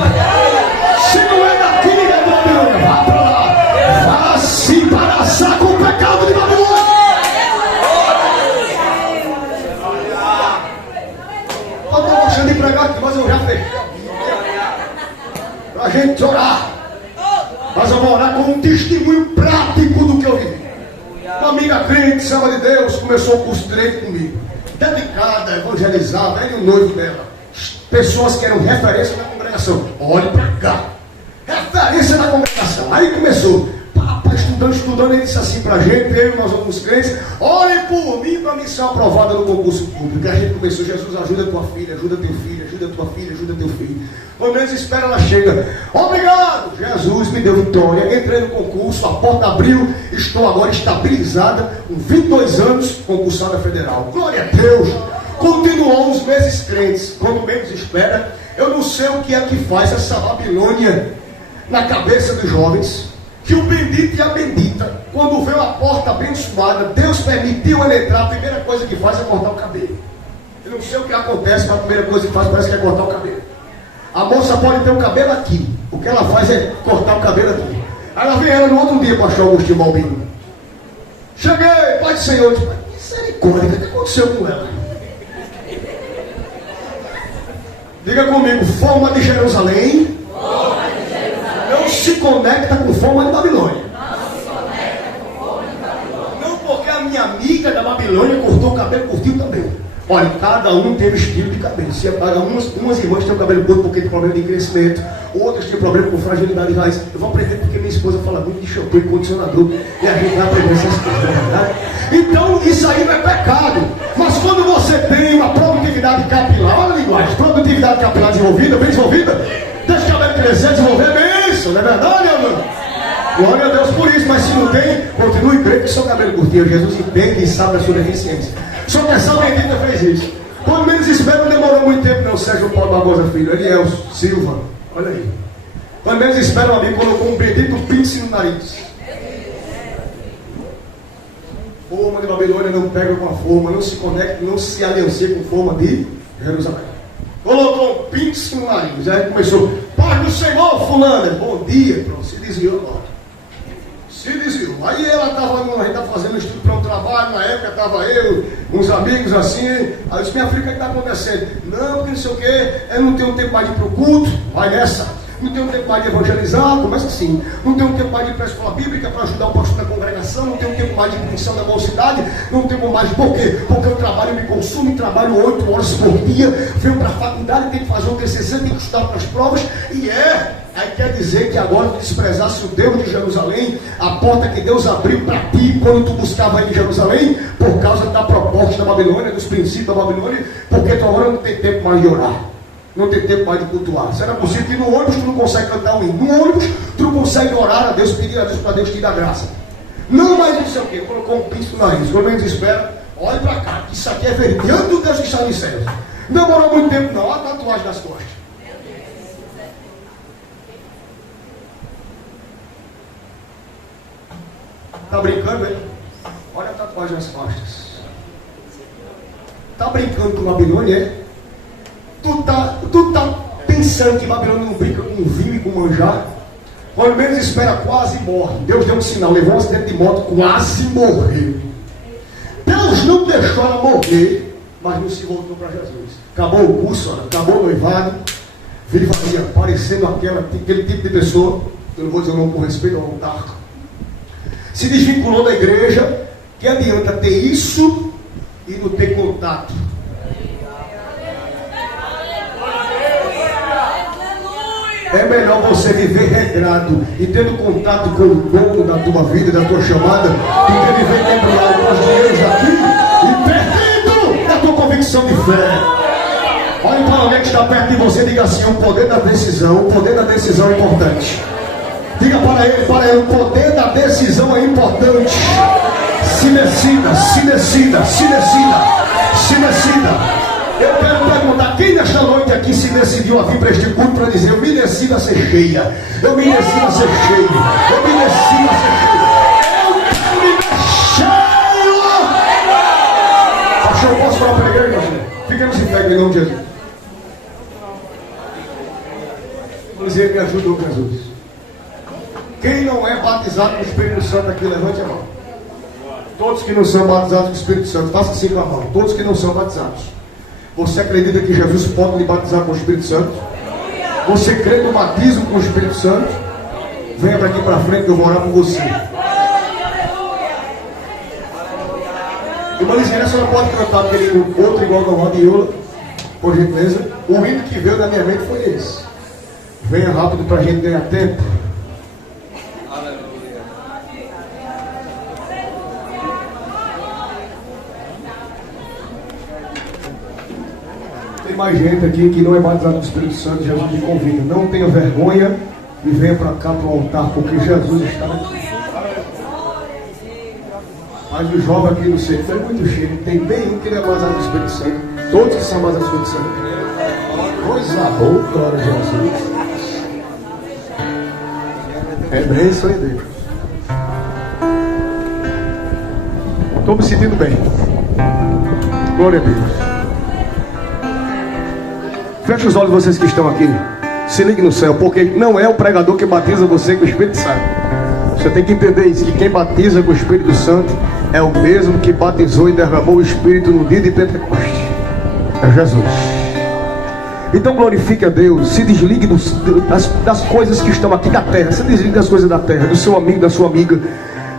Se não é daqui, é Babilônia. Vá para lá. Vá se embaraçar com o pecado de Babilônia. Eu estou gostando de pregar aqui, mas eu já fechei. Para a gente orar. Mas eu vou orar com um testemunho prático do que eu vivi. Uma amiga crente, serva de Deus, começou o curso direito comigo. Dedicada a evangelizar, velho noivo dela. Pessoas que eram referência na congregação. Olhe para cá. Referência na congregação. Aí começou. Estudando estudando, ele disse assim pra gente, eu e nós outros crentes, ore por mim para a missão aprovada no concurso público. E a gente começou, Jesus, ajuda tua filha, ajuda teu filho, ajuda tua filha, ajuda teu filho. Quando menos espera, ela chega, obrigado, Jesus me deu vitória, entrei no concurso, a porta abriu, estou agora estabilizada, com 22 anos, concursada federal. Glória a Deus. Continuou os meses crentes, quando menos espera, eu não sei o que é que faz essa Babilônia na cabeça dos jovens, que o bendito e a bendita, quando vê a porta abençoada, Deus permitiu ele entrar, a primeira coisa que faz é cortar o cabelo. Eu não sei o que acontece, mas a primeira coisa que faz parece que é cortar o cabelo. A moça pode ter o cabelo aqui, o que ela faz é cortar o cabelo aqui. Aí ela vem ela no outro dia, pastor Agostinho Balbino. Cheguei, Pai do Senhor, eu disse, misericórdia, o que aconteceu com ela? Diga comigo, forma de Jerusalém. Não se conecta com forma de Babilônia. Não porque a minha amiga da Babilônia cortou o cabelo, curtiu também. Olha, cada um tem um estilo de cabelo. Se umas irmãs têm o cabelo curto porque tem problema de crescimento, outras têm problema com fragilidade de raiz. Eu vou aprender porque minha esposa fala muito de shampoo e condicionador. E a gente vai aprender essas coisas, não é verdade? Então, isso aí não é pecado. Mas quando você tem uma produtividade capilar, olha a linguagem, produtividade capilar desenvolvida, bem desenvolvida, deixa o cabelo crescer, desenvolver, bênção, não é verdade, amor? Glória a Deus por isso, mas se não tem, continue crendo que seu cabelo curtinho. Jesus entende e sabe a sua deficiência. Só que essa bendita fez isso. Quando menos espera, não demorou muito tempo, não. Sérgio Paulo Barbosa Filho, Eliel Silva, olha aí. Quando menos espera, um amigo colocou um bendito pince no nariz. Forma de Babilônia não pega com a forma, não se conecta, não se aliancia com forma de Jerusalém. Colocou um pince no nariz. Aí começou, Pai do Senhor, fulana, bom dia, pronto, se desviou agora. Se desviou. Aí ela estava, a gente estava fazendo um estudo para um trabalho, na época estava eu, uns amigos assim, aí eu disse, minha filha, o que está acontecendo? Não, porque não sei o quê, eu não tenho tempo mais de ir para o culto, vai nessa. Não tenho tempo mais de evangelizar, começa assim. Não tenho tempo mais de ir para a escola bíblica para ajudar o pastor da congregação, não tenho tempo mais de missão da mocidade, não tenho mais, por quê? Porque o trabalho me consome, trabalho 8 horas por dia, venho para a faculdade, tenho que fazer um TCC, tenho que estudar para as provas, e aí quer dizer que agora tu desprezasse o Deus de Jerusalém, a porta que Deus abriu para ti quando tu buscava ele em Jerusalém, por causa da proposta da Babilônia, dos princípios da Babilônia, porque tu agora não tem tempo mais de orar. Não tem tempo mais de cultuar. Será possível que no ônibus tu não consegue cantar um hino? No ônibus tu não consegue orar a Deus, pedir a Deus para Deus te dar graça. Não, mas não sei o quê. Colocou um pinço no nariz. Quando a gente espera, olha para cá. Isso aqui é verídico do Deus que está nos céus. Não demorou muito tempo não. Olha a tatuagem nas costas. Tá brincando, hein? Olha a tatuagem nas costas. Tá brincando com Babilônia, é? Tu tá pensando que Babilônia não brinca com vinho e com manjar? Quando menos espera, quase morre. Deus deu um sinal, levou um acidente de moto, quase morreu. Deus não deixou ela morrer, mas não se voltou para Jesus. Acabou o curso, acabou o noivado, viva ali, parecendo aquele tipo de pessoa, eu não vou dizer o nome por respeito ao altar. Se desvinculou da igreja, que adianta ter isso e não ter contato? É melhor você viver regrado e tendo contato com o dono da tua vida, da tua chamada, do que viver embriagado com os dinheiros daqui e perdido da tua convicção de fé. Olhe para alguém que está perto de você e diga assim: o poder da decisão é importante. Diga para ele, o poder da decisão é importante. Se decida. Eu quero perguntar, quem nesta noite aqui se decidiu a vir para este culto para dizer: eu me decido a ser cheia, eu me decido a ser cheio, eu me decido a ser cheio, eu quero me ver cheio. Pastor, eu posso falar para a igreja, pastor? Fiquemos em pé em nome de Jesus. Vamos dizer, me ajuda, Jesus. Quem não é batizado com o Espírito Santo aqui, levante a mão. Todos que não são batizados com o Espírito Santo, faça assim com a mão. Todos que não são batizados. Você acredita que Jesus pode lhe batizar com o Espírito Santo? Você crê no batismo com o Espírito Santo? Venha para aqui para frente que eu vou orar por você. Irmã Lizinha, a senhora pode cantar aquele outro igual ao Radiola, por gentileza? O hino que veio na minha mente foi esse. Venha rápido para a gente ganhar tempo. mais gente aqui que não é batizado no Espírito Santo, Jesus lhe convida. Não tenha vergonha e venha para cá para o altar, porque Jesus está aqui. Mas o jovem aqui no centro é muito cheio. Tem bem um que não é batizado no Espírito Santo. Todos que são batizados no Espírito Santo. Coisa boa, glória a Jesus. É bênção em Deus. Estou me sentindo bem. Glória a Deus. Feche os olhos vocês que estão aqui. Se ligue no céu, porque não é o pregador que batiza você com o Espírito Santo. Você tem que entender isso, que quem batiza com o Espírito Santo é o mesmo que batizou e derramou o Espírito no dia de Pentecostes. É Jesus. Então glorifique a Deus. Se desligue das coisas que estão aqui da terra. Se desligue das coisas da terra, do seu amigo, da sua amiga.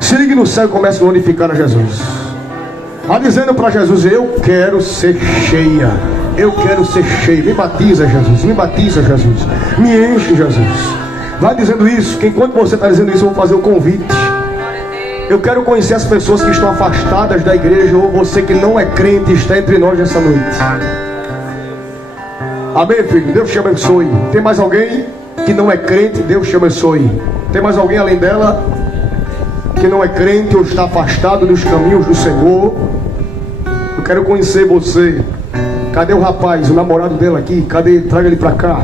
Se ligue no céu e comece a glorificar a Jesus. Vai dizendo para Jesus: eu quero ser cheia. Eu quero ser cheio. Me batiza, Jesus. Me batiza, Jesus. Me enche, Jesus. Vai dizendo isso, que enquanto você está dizendo isso, eu vou fazer o convite. Eu quero conhecer as pessoas que estão afastadas da igreja, ou você que não é crente está entre nós nessa noite. Amém, filho? Deus te abençoe. Tem mais alguém que não é crente? Deus te abençoe. Tem mais alguém além dela que não é crente ou está afastado dos caminhos do Senhor? Eu quero conhecer você. Cadê o rapaz, o namorado dela aqui? Cadê? Traga ele para cá.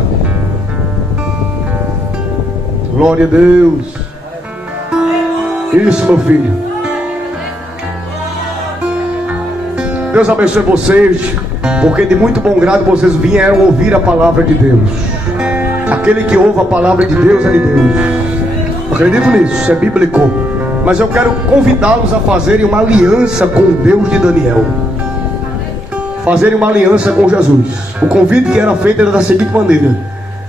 Glória a Deus. Isso, meu filho. Deus abençoe vocês, porque de muito bom grado vocês vieram ouvir a palavra de Deus. Aquele que ouve a palavra de Deus é de Deus. Eu acredito nisso, isso é bíblico. Mas eu quero convidá-los a fazerem uma aliança com o Deus de Daniel. Fazerem uma aliança com Jesus. O convite que era feito era da seguinte maneira: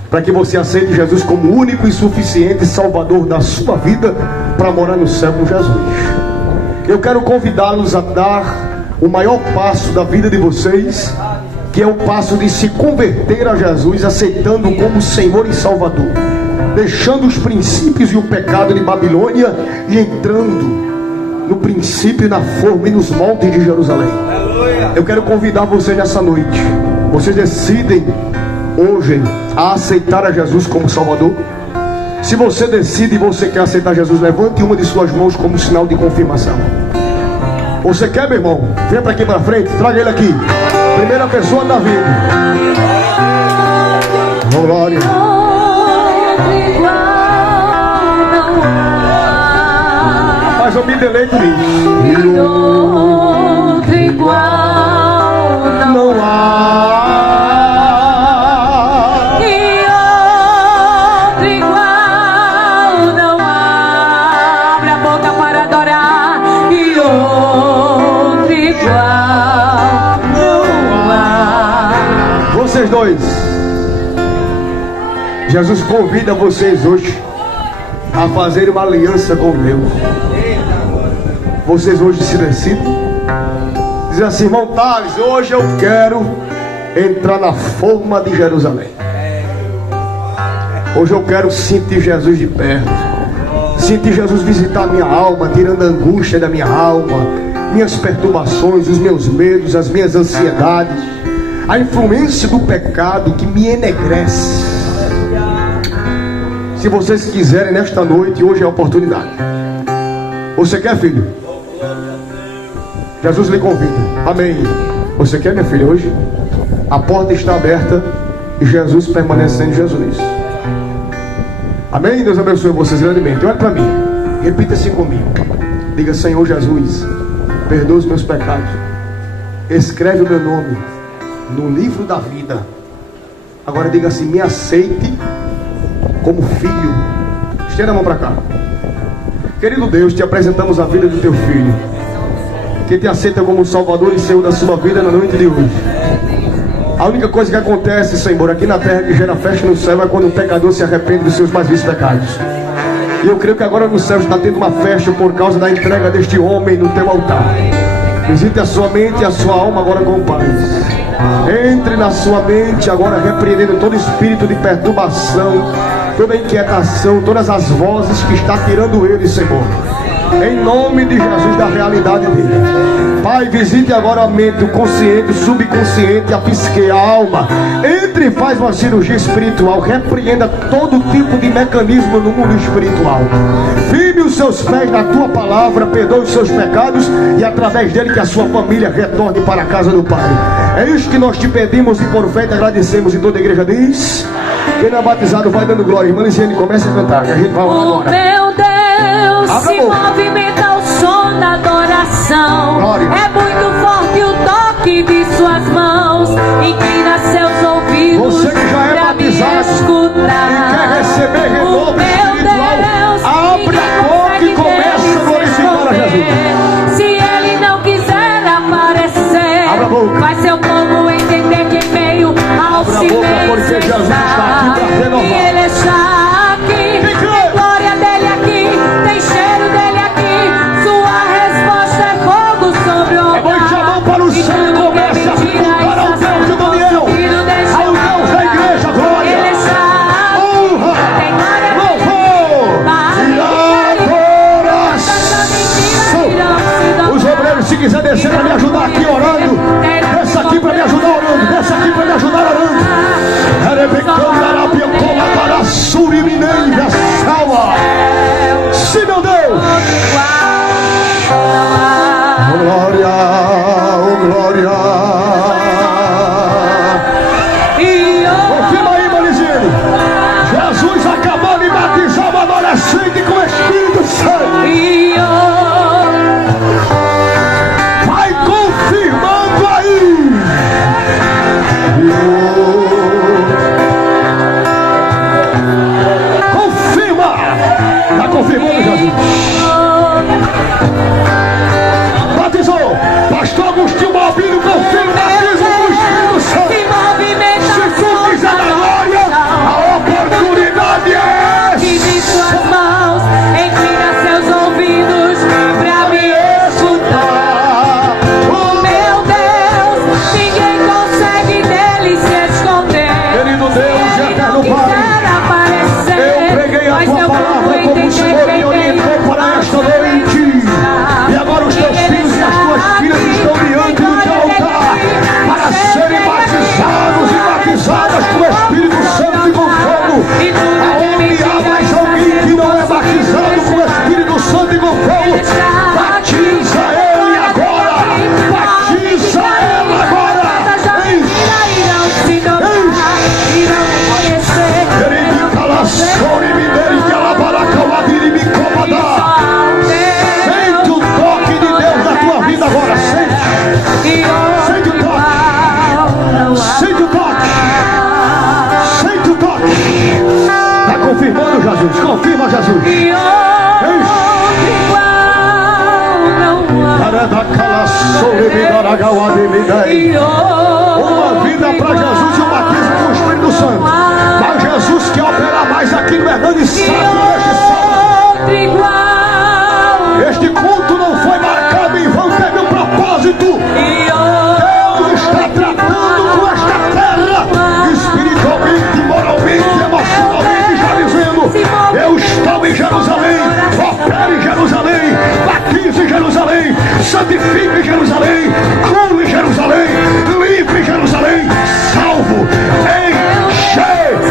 para que você aceite Jesus como único e suficiente Salvador da sua vida, para morar no céu com Jesus. Eu quero convidá-los a dar o maior passo da vida de vocês, que é o passo de se converter a Jesus, aceitando como Senhor e Salvador, deixando os princípios e o pecado de Babilônia e entrando no princípio, na forma e nos moldes de Jerusalém. Eu quero convidar vocês nessa noite. Vocês decidem hoje a aceitar a Jesus como Salvador? Se você decide e você quer aceitar Jesus, levante uma de suas mãos como sinal de confirmação. Você quer, meu irmão? Vem para aqui para frente, traga ele aqui. Primeira pessoa está vindo. Glória. Mas eu me deleito nisso. Outro igual não há. Que outro igual não há. Abre a boca para adorar. Que outro igual não há. Vocês dois, Jesus convida vocês hoje a fazer uma aliança com Deus. Vocês hoje se decidem. Diz assim: irmão Thales, hoje eu quero entrar na forma de Jerusalém. Hoje eu quero sentir Jesus de perto. Sentir Jesus visitar minha alma, tirando a angústia da minha alma, minhas perturbações, os meus medos, as minhas ansiedades, a influência do pecado que me enegrece. Se vocês quiserem nesta noite, hoje é a oportunidade. Você quer, filho? Jesus lhe convida. Amém. Você quer, minha filha, hoje? A porta está aberta e Jesus permanecendo em Jesus. Amém? Deus abençoe vocês grandemente. Olha para mim. Repita assim comigo. Diga: Senhor Jesus, perdoa os meus pecados. Escreve o meu nome no livro da vida. Agora diga assim: me aceite como filho. Estenda a mão para cá. Querido Deus, te apresentamos a vida do teu filho, que te aceita como Salvador e Senhor da sua vida na noite de hoje. A única coisa que acontece, Senhor, aqui na terra que gera festa no céu é quando o pecador se arrepende dos seus mais vistos pecados. E eu creio que agora no céu está tendo uma festa por causa da entrega deste homem no teu altar. Visite a sua mente e a sua alma agora com paz. Entre na sua mente agora, repreendendo todo espírito de perturbação, toda inquietação, todas as vozes que está tirando ele, Senhor. Em nome de Jesus, da realidade dele. Pai, visite agora a mente, o consciente, o subconsciente, a psique, a alma. Entre e faz uma cirurgia espiritual. Repreenda todo tipo de mecanismo no mundo espiritual. Firme os seus pés na tua palavra, perdoe os seus pecados e através dele que a sua família retorne para a casa do Pai. É isso que nós te pedimos e por fé te agradecemos. E toda a igreja diz: quem não é batizado vai dando glória. Irmã Lisiane, comece a cantar, que a gente vai agora. Meu Deus, se movimenta ao som da adoração. Glória. É muito forte o toque de suas mãos. Inclina seus ouvidos. Você que já é pra me batizado escutar. e quer receber renovo espiritual, abre a boca e começa a glorificar a Jesus. Se ele não quiser aparecer, Abra a boca. faz seu povo entender que em meio ao Abra a silêncio boca, porque Jesus está aqui para renovar. E ele está aqui. Quem crê? Tem glória dele aqui, tem cheiro dele aqui. Sua resposta é fogo sobre o altar. Levante a mão para o céu e comece a cultuar ao Deus de Daniel, ao Deus da igreja, glória, Ele está honra, tem glória louvor e adoração. Os obreiros, se quiser descer para me ajudar aqui orando, desce aqui para me ajudar orando, desce aqui para me ajudar orando. Sim, meu Deus. Oh, glória, oh, glória. Confirma aí, Marizine. Jesus acabou de batizar o adolescente com o Espírito Santo. Vai confirmando aí. Confirma. Está confirmando, Jesus. Batizou. Pastor Agostinho Balbino confirma o batismo com o Espírito Santo. Se tu quiser da glória, a oportunidade é essa. De suas mãos, inclina seus ouvidos pra me escutar. Meu Deus, ninguém consegue dele se esconder. Querido Deus, Se ele eterno não Pai, quiser aparecer, eu preguei a faz tua seu palavra povo como o entender Senhor que me orientou para esta noite. E agora os teus filhos e as tuas filhas estão diante do teu altar para serem batizados e batizadas com o Espírito Santo e com fogo. Aonde há mais alguém que não é batizado com o Espírito Santo e com fogo, batiza ele agora. Batiza ela agora. Sente o toque de Deus na tua vida agora. Sente o toque. Sente o toque. Sente o toque. Está confirmando, Jesus. Confirma, Jesus. Uma vida para Jesus e o batismo com o Espírito Santo. Mas Jesus quer operar mais aqui no Hernandes Sábado, neste sábado. Este culto não foi marcado em vão, teve um propósito. Deus está tratando com esta terra, espiritualmente, moralmente, emocionalmente, já dizendo: eu estou em Jerusalém, opere em Jerusalém, batize em Jerusalém, santifique em Jerusalém, cure em Jerusalém, livre em Jerusalém, salvo em Jerusalém.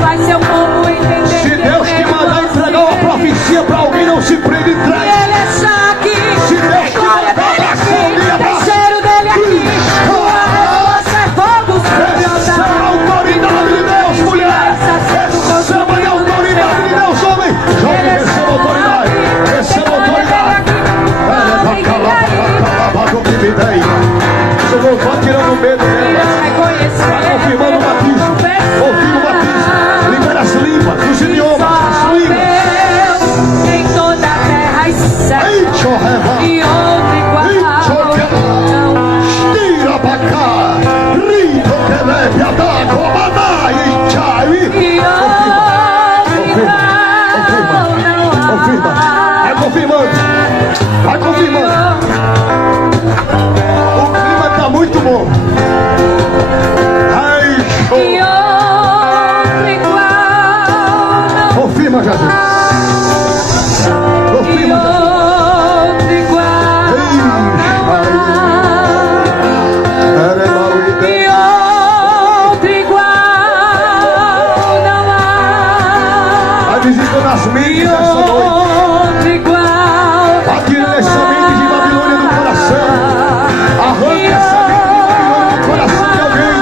Faz seu povo entender. Se Deus te mandar entregar uma profecia para alguém, não se prende, entregue. Ele está aqui. Se Deus te Glória mandar dele abraçar aqui. alguém, Tem abraça. cheiro dele aqui. Sua resposta é fogo sobre o Essa é a altar. autoridade de Deus, mulher. Essa é a autoridade de Deus, homem. Confirma, Jesus. Confirma, Jesus. Visita nas mentes essa noite. Atire essa mente de Babilônia do coração. Arranque essa mente de Babilônia do coração de alguém.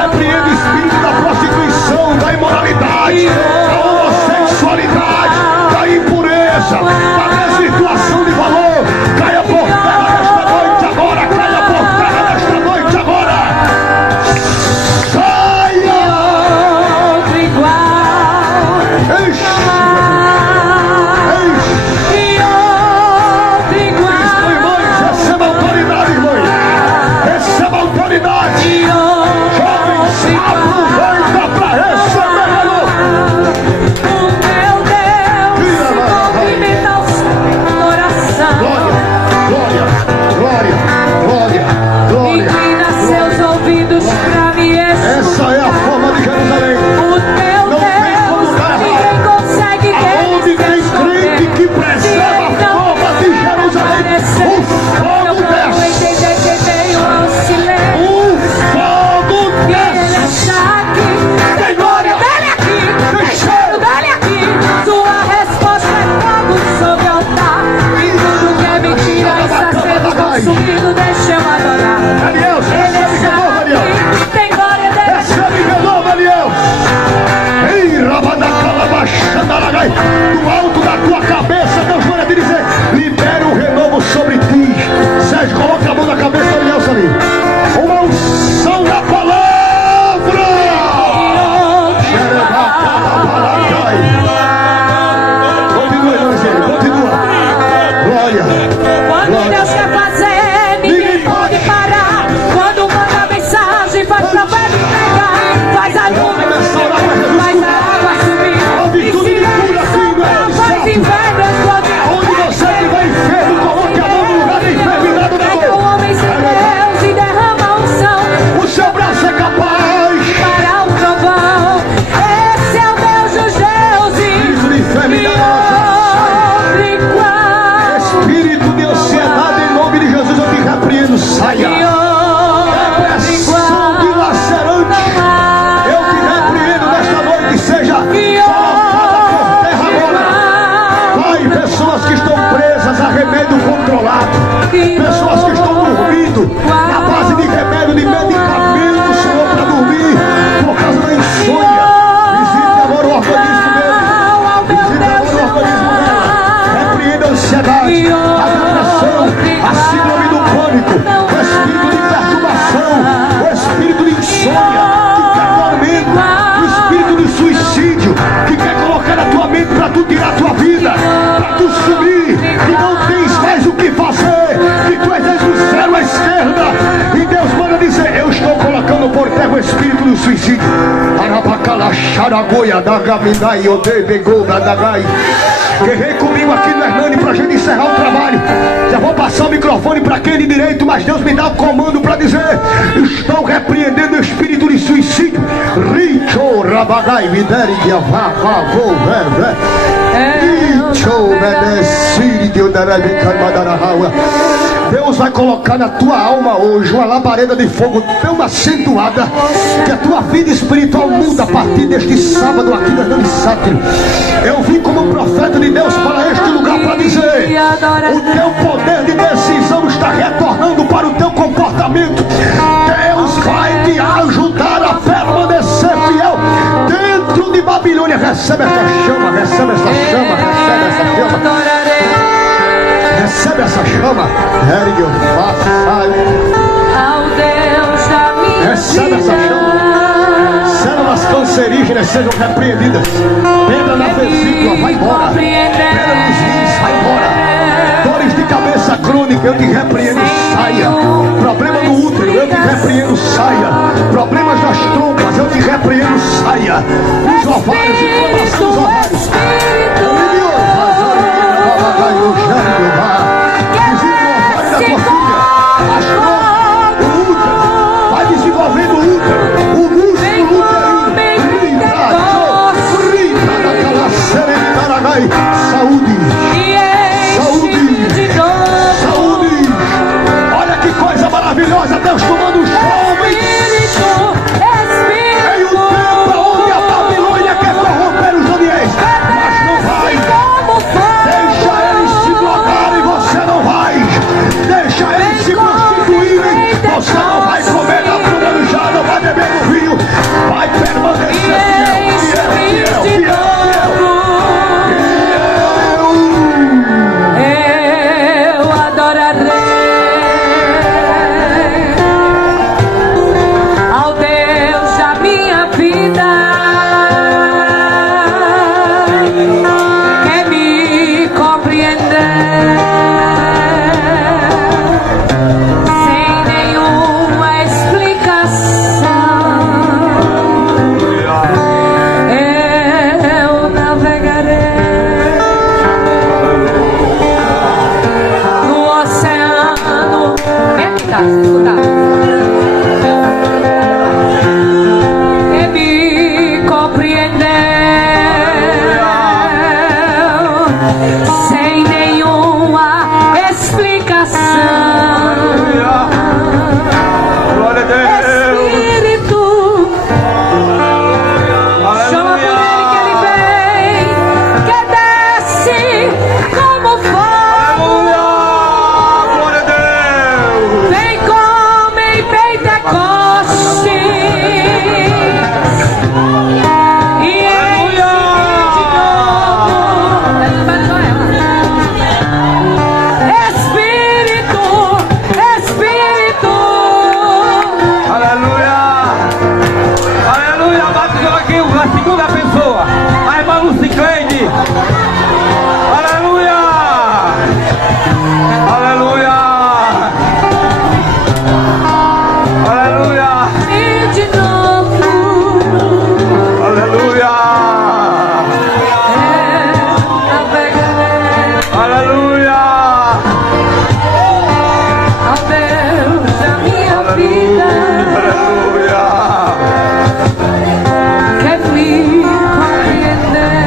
Repreenda o espírito da prostituição, da imoralidade, da homossexualidade, da impureza, da desvirtuação de valor. Caia por terra nesta noite agora. Caia por terra nesta noite agora. Saia! Receba autoridade, irmão. Receba autoridade. Jovens, aproveita para receber. O meu Deus, movimenta o coração. Glória, glória, glória, glória. Inclina seus ouvidos para me escutar. Essa é a forma de Jerusalém. O teu Não tem como Deus, dar ninguém errado. consegue Aonde tem crente que preserva a forma de Jerusalém, o fogo desce. O fogo desce. Tem glória dele aqui, tem cheiro dele aqui. Sua resposta é fogo sobre o altar. E tudo que é mentira está sendo consumido. Deixa eu adorar. Daniel, Ele recebe que está novo, Daniel. aqui, tem glória dele aqui. Recebe que novo, Daniel. Ei, Rabadacalabaxandalagai. Do alto da tua cabeça, Deus manda te dizer: libera um renovo sobre ti. Sérgio, coloca a mão na cabeça do Daniel, ali. Uma unção da palavra. Continua, irmãozinho, continua. Glória. Quando Deus quer fazer, ninguém pode parar. Quando manda mensagem, faz profeta entregar. Faz a nuvem descer, faz a água subir. E se ele soprar, faz inverno explodir. Onde você estiver enfermo, coloque a mão no lugar de enfermidade da Pega o dor. homem sem Deus e derrama unção. O seu braço é capaz. Para o trovão, esse é o Deus dos deuses. Espírito de enfermidade, espírito de ansiedade, em nome de Jesus eu te repreendo, saia. Depressão dilacerante, eu te repreendo nesta noite, seja colocada por terra agora. Pai, pessoas que estão presas a remédio controlado, pessoas que estão dormindo na base de remédio, de medicamento, Senhor, para dormir por causa da insônia. Visite agora o organismo dele. Visite agora o organismo dela. Repreenda a ansiedade, a depressão, a síndrome do pânico, o espírito de perturbação, o espírito de insônia, que quer tormento, o espírito de suicídio, que quer colocar na tua mente para tu tirar a tua vida, para tu sumir, que não tens mais o que fazer, que tu és do zero à esquerda, e Deus manda dizer: eu estou colocando por terra o espírito do suicídio. Guerrei comigo aqui no Hernani pra gente encerrar o trabalho. Já vou passar o microfone para quem de direito, mas Deus me dá o comando para dizer: estou repreendendo o espírito de suicídio. Richo rabagai videri que avá vou ver. Richo medecídio darabicamadaраhawa. Deus vai colocar na tua alma hoje uma labareda de fogo tão acentuada que a tua vida espiritual muda a partir deste sábado aqui no Hernani Sátiro. Eu vim como profeta de Deus para este lugar para dizer: o teu poder de decisão está retornando para o teu comportamento. Deus vai te ajudar a permanecer fiel dentro de Babilônia. Recebe essa chama, recebe essa chama, recebe essa chama. Recebe essa chama. Ergue o faço. Ao Deus da minha Recebe essa chama. Células cancerígenas sejam repreendidas. Pedra na vesícula, vai embora. Pedra nos rins, vai embora. Dores de cabeça crônica, eu te repreendo, saia. Problema no útero, eu te repreendo, saia. Problemas das trompas, eu te repreendo, saia. Os ovários, inflamação dos ovários. Vai desenvolvendo o útero, o músculo uterino. Pai, saúde. Me enche de novo. Saúde. Olha que coisa maravilhosa, Deus tomando os homens. Em um tempo onde a Babilônia quer corromper os ambientes, mas não vai. Deixa eles se drogarem, você não vai. Deixa eles se prostituírem, você não vai comer da fruta do chá, não vai beber do vinho, vai permanecer fiel. Eu adorarei ao Deus da minha vida, que me compreender sem nenhuma explicação. Eu navegarei no oceano. Que me compreendeu sem nenhuma explicação. Glória a Deus. Espírito, chama por ele que ele vem, que desce como fogo. Glória a Deus. Vem como em Pentecostes e enche de novo. Espírito, Aleluia. Aleluia. Batizou aqui a segunda pessoa, a irmã Lucicleide. Aleluia. Aleluia. Aleluia. e de novo. Aleluia. Navegarei Aleluia. ao Deus da minha vida, Aleluia. que me compreender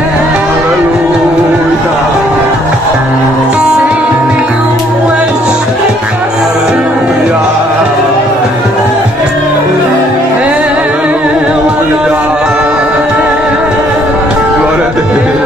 Aleluia. sem nenhuma explicação. Eu adorarei Glória a Deus.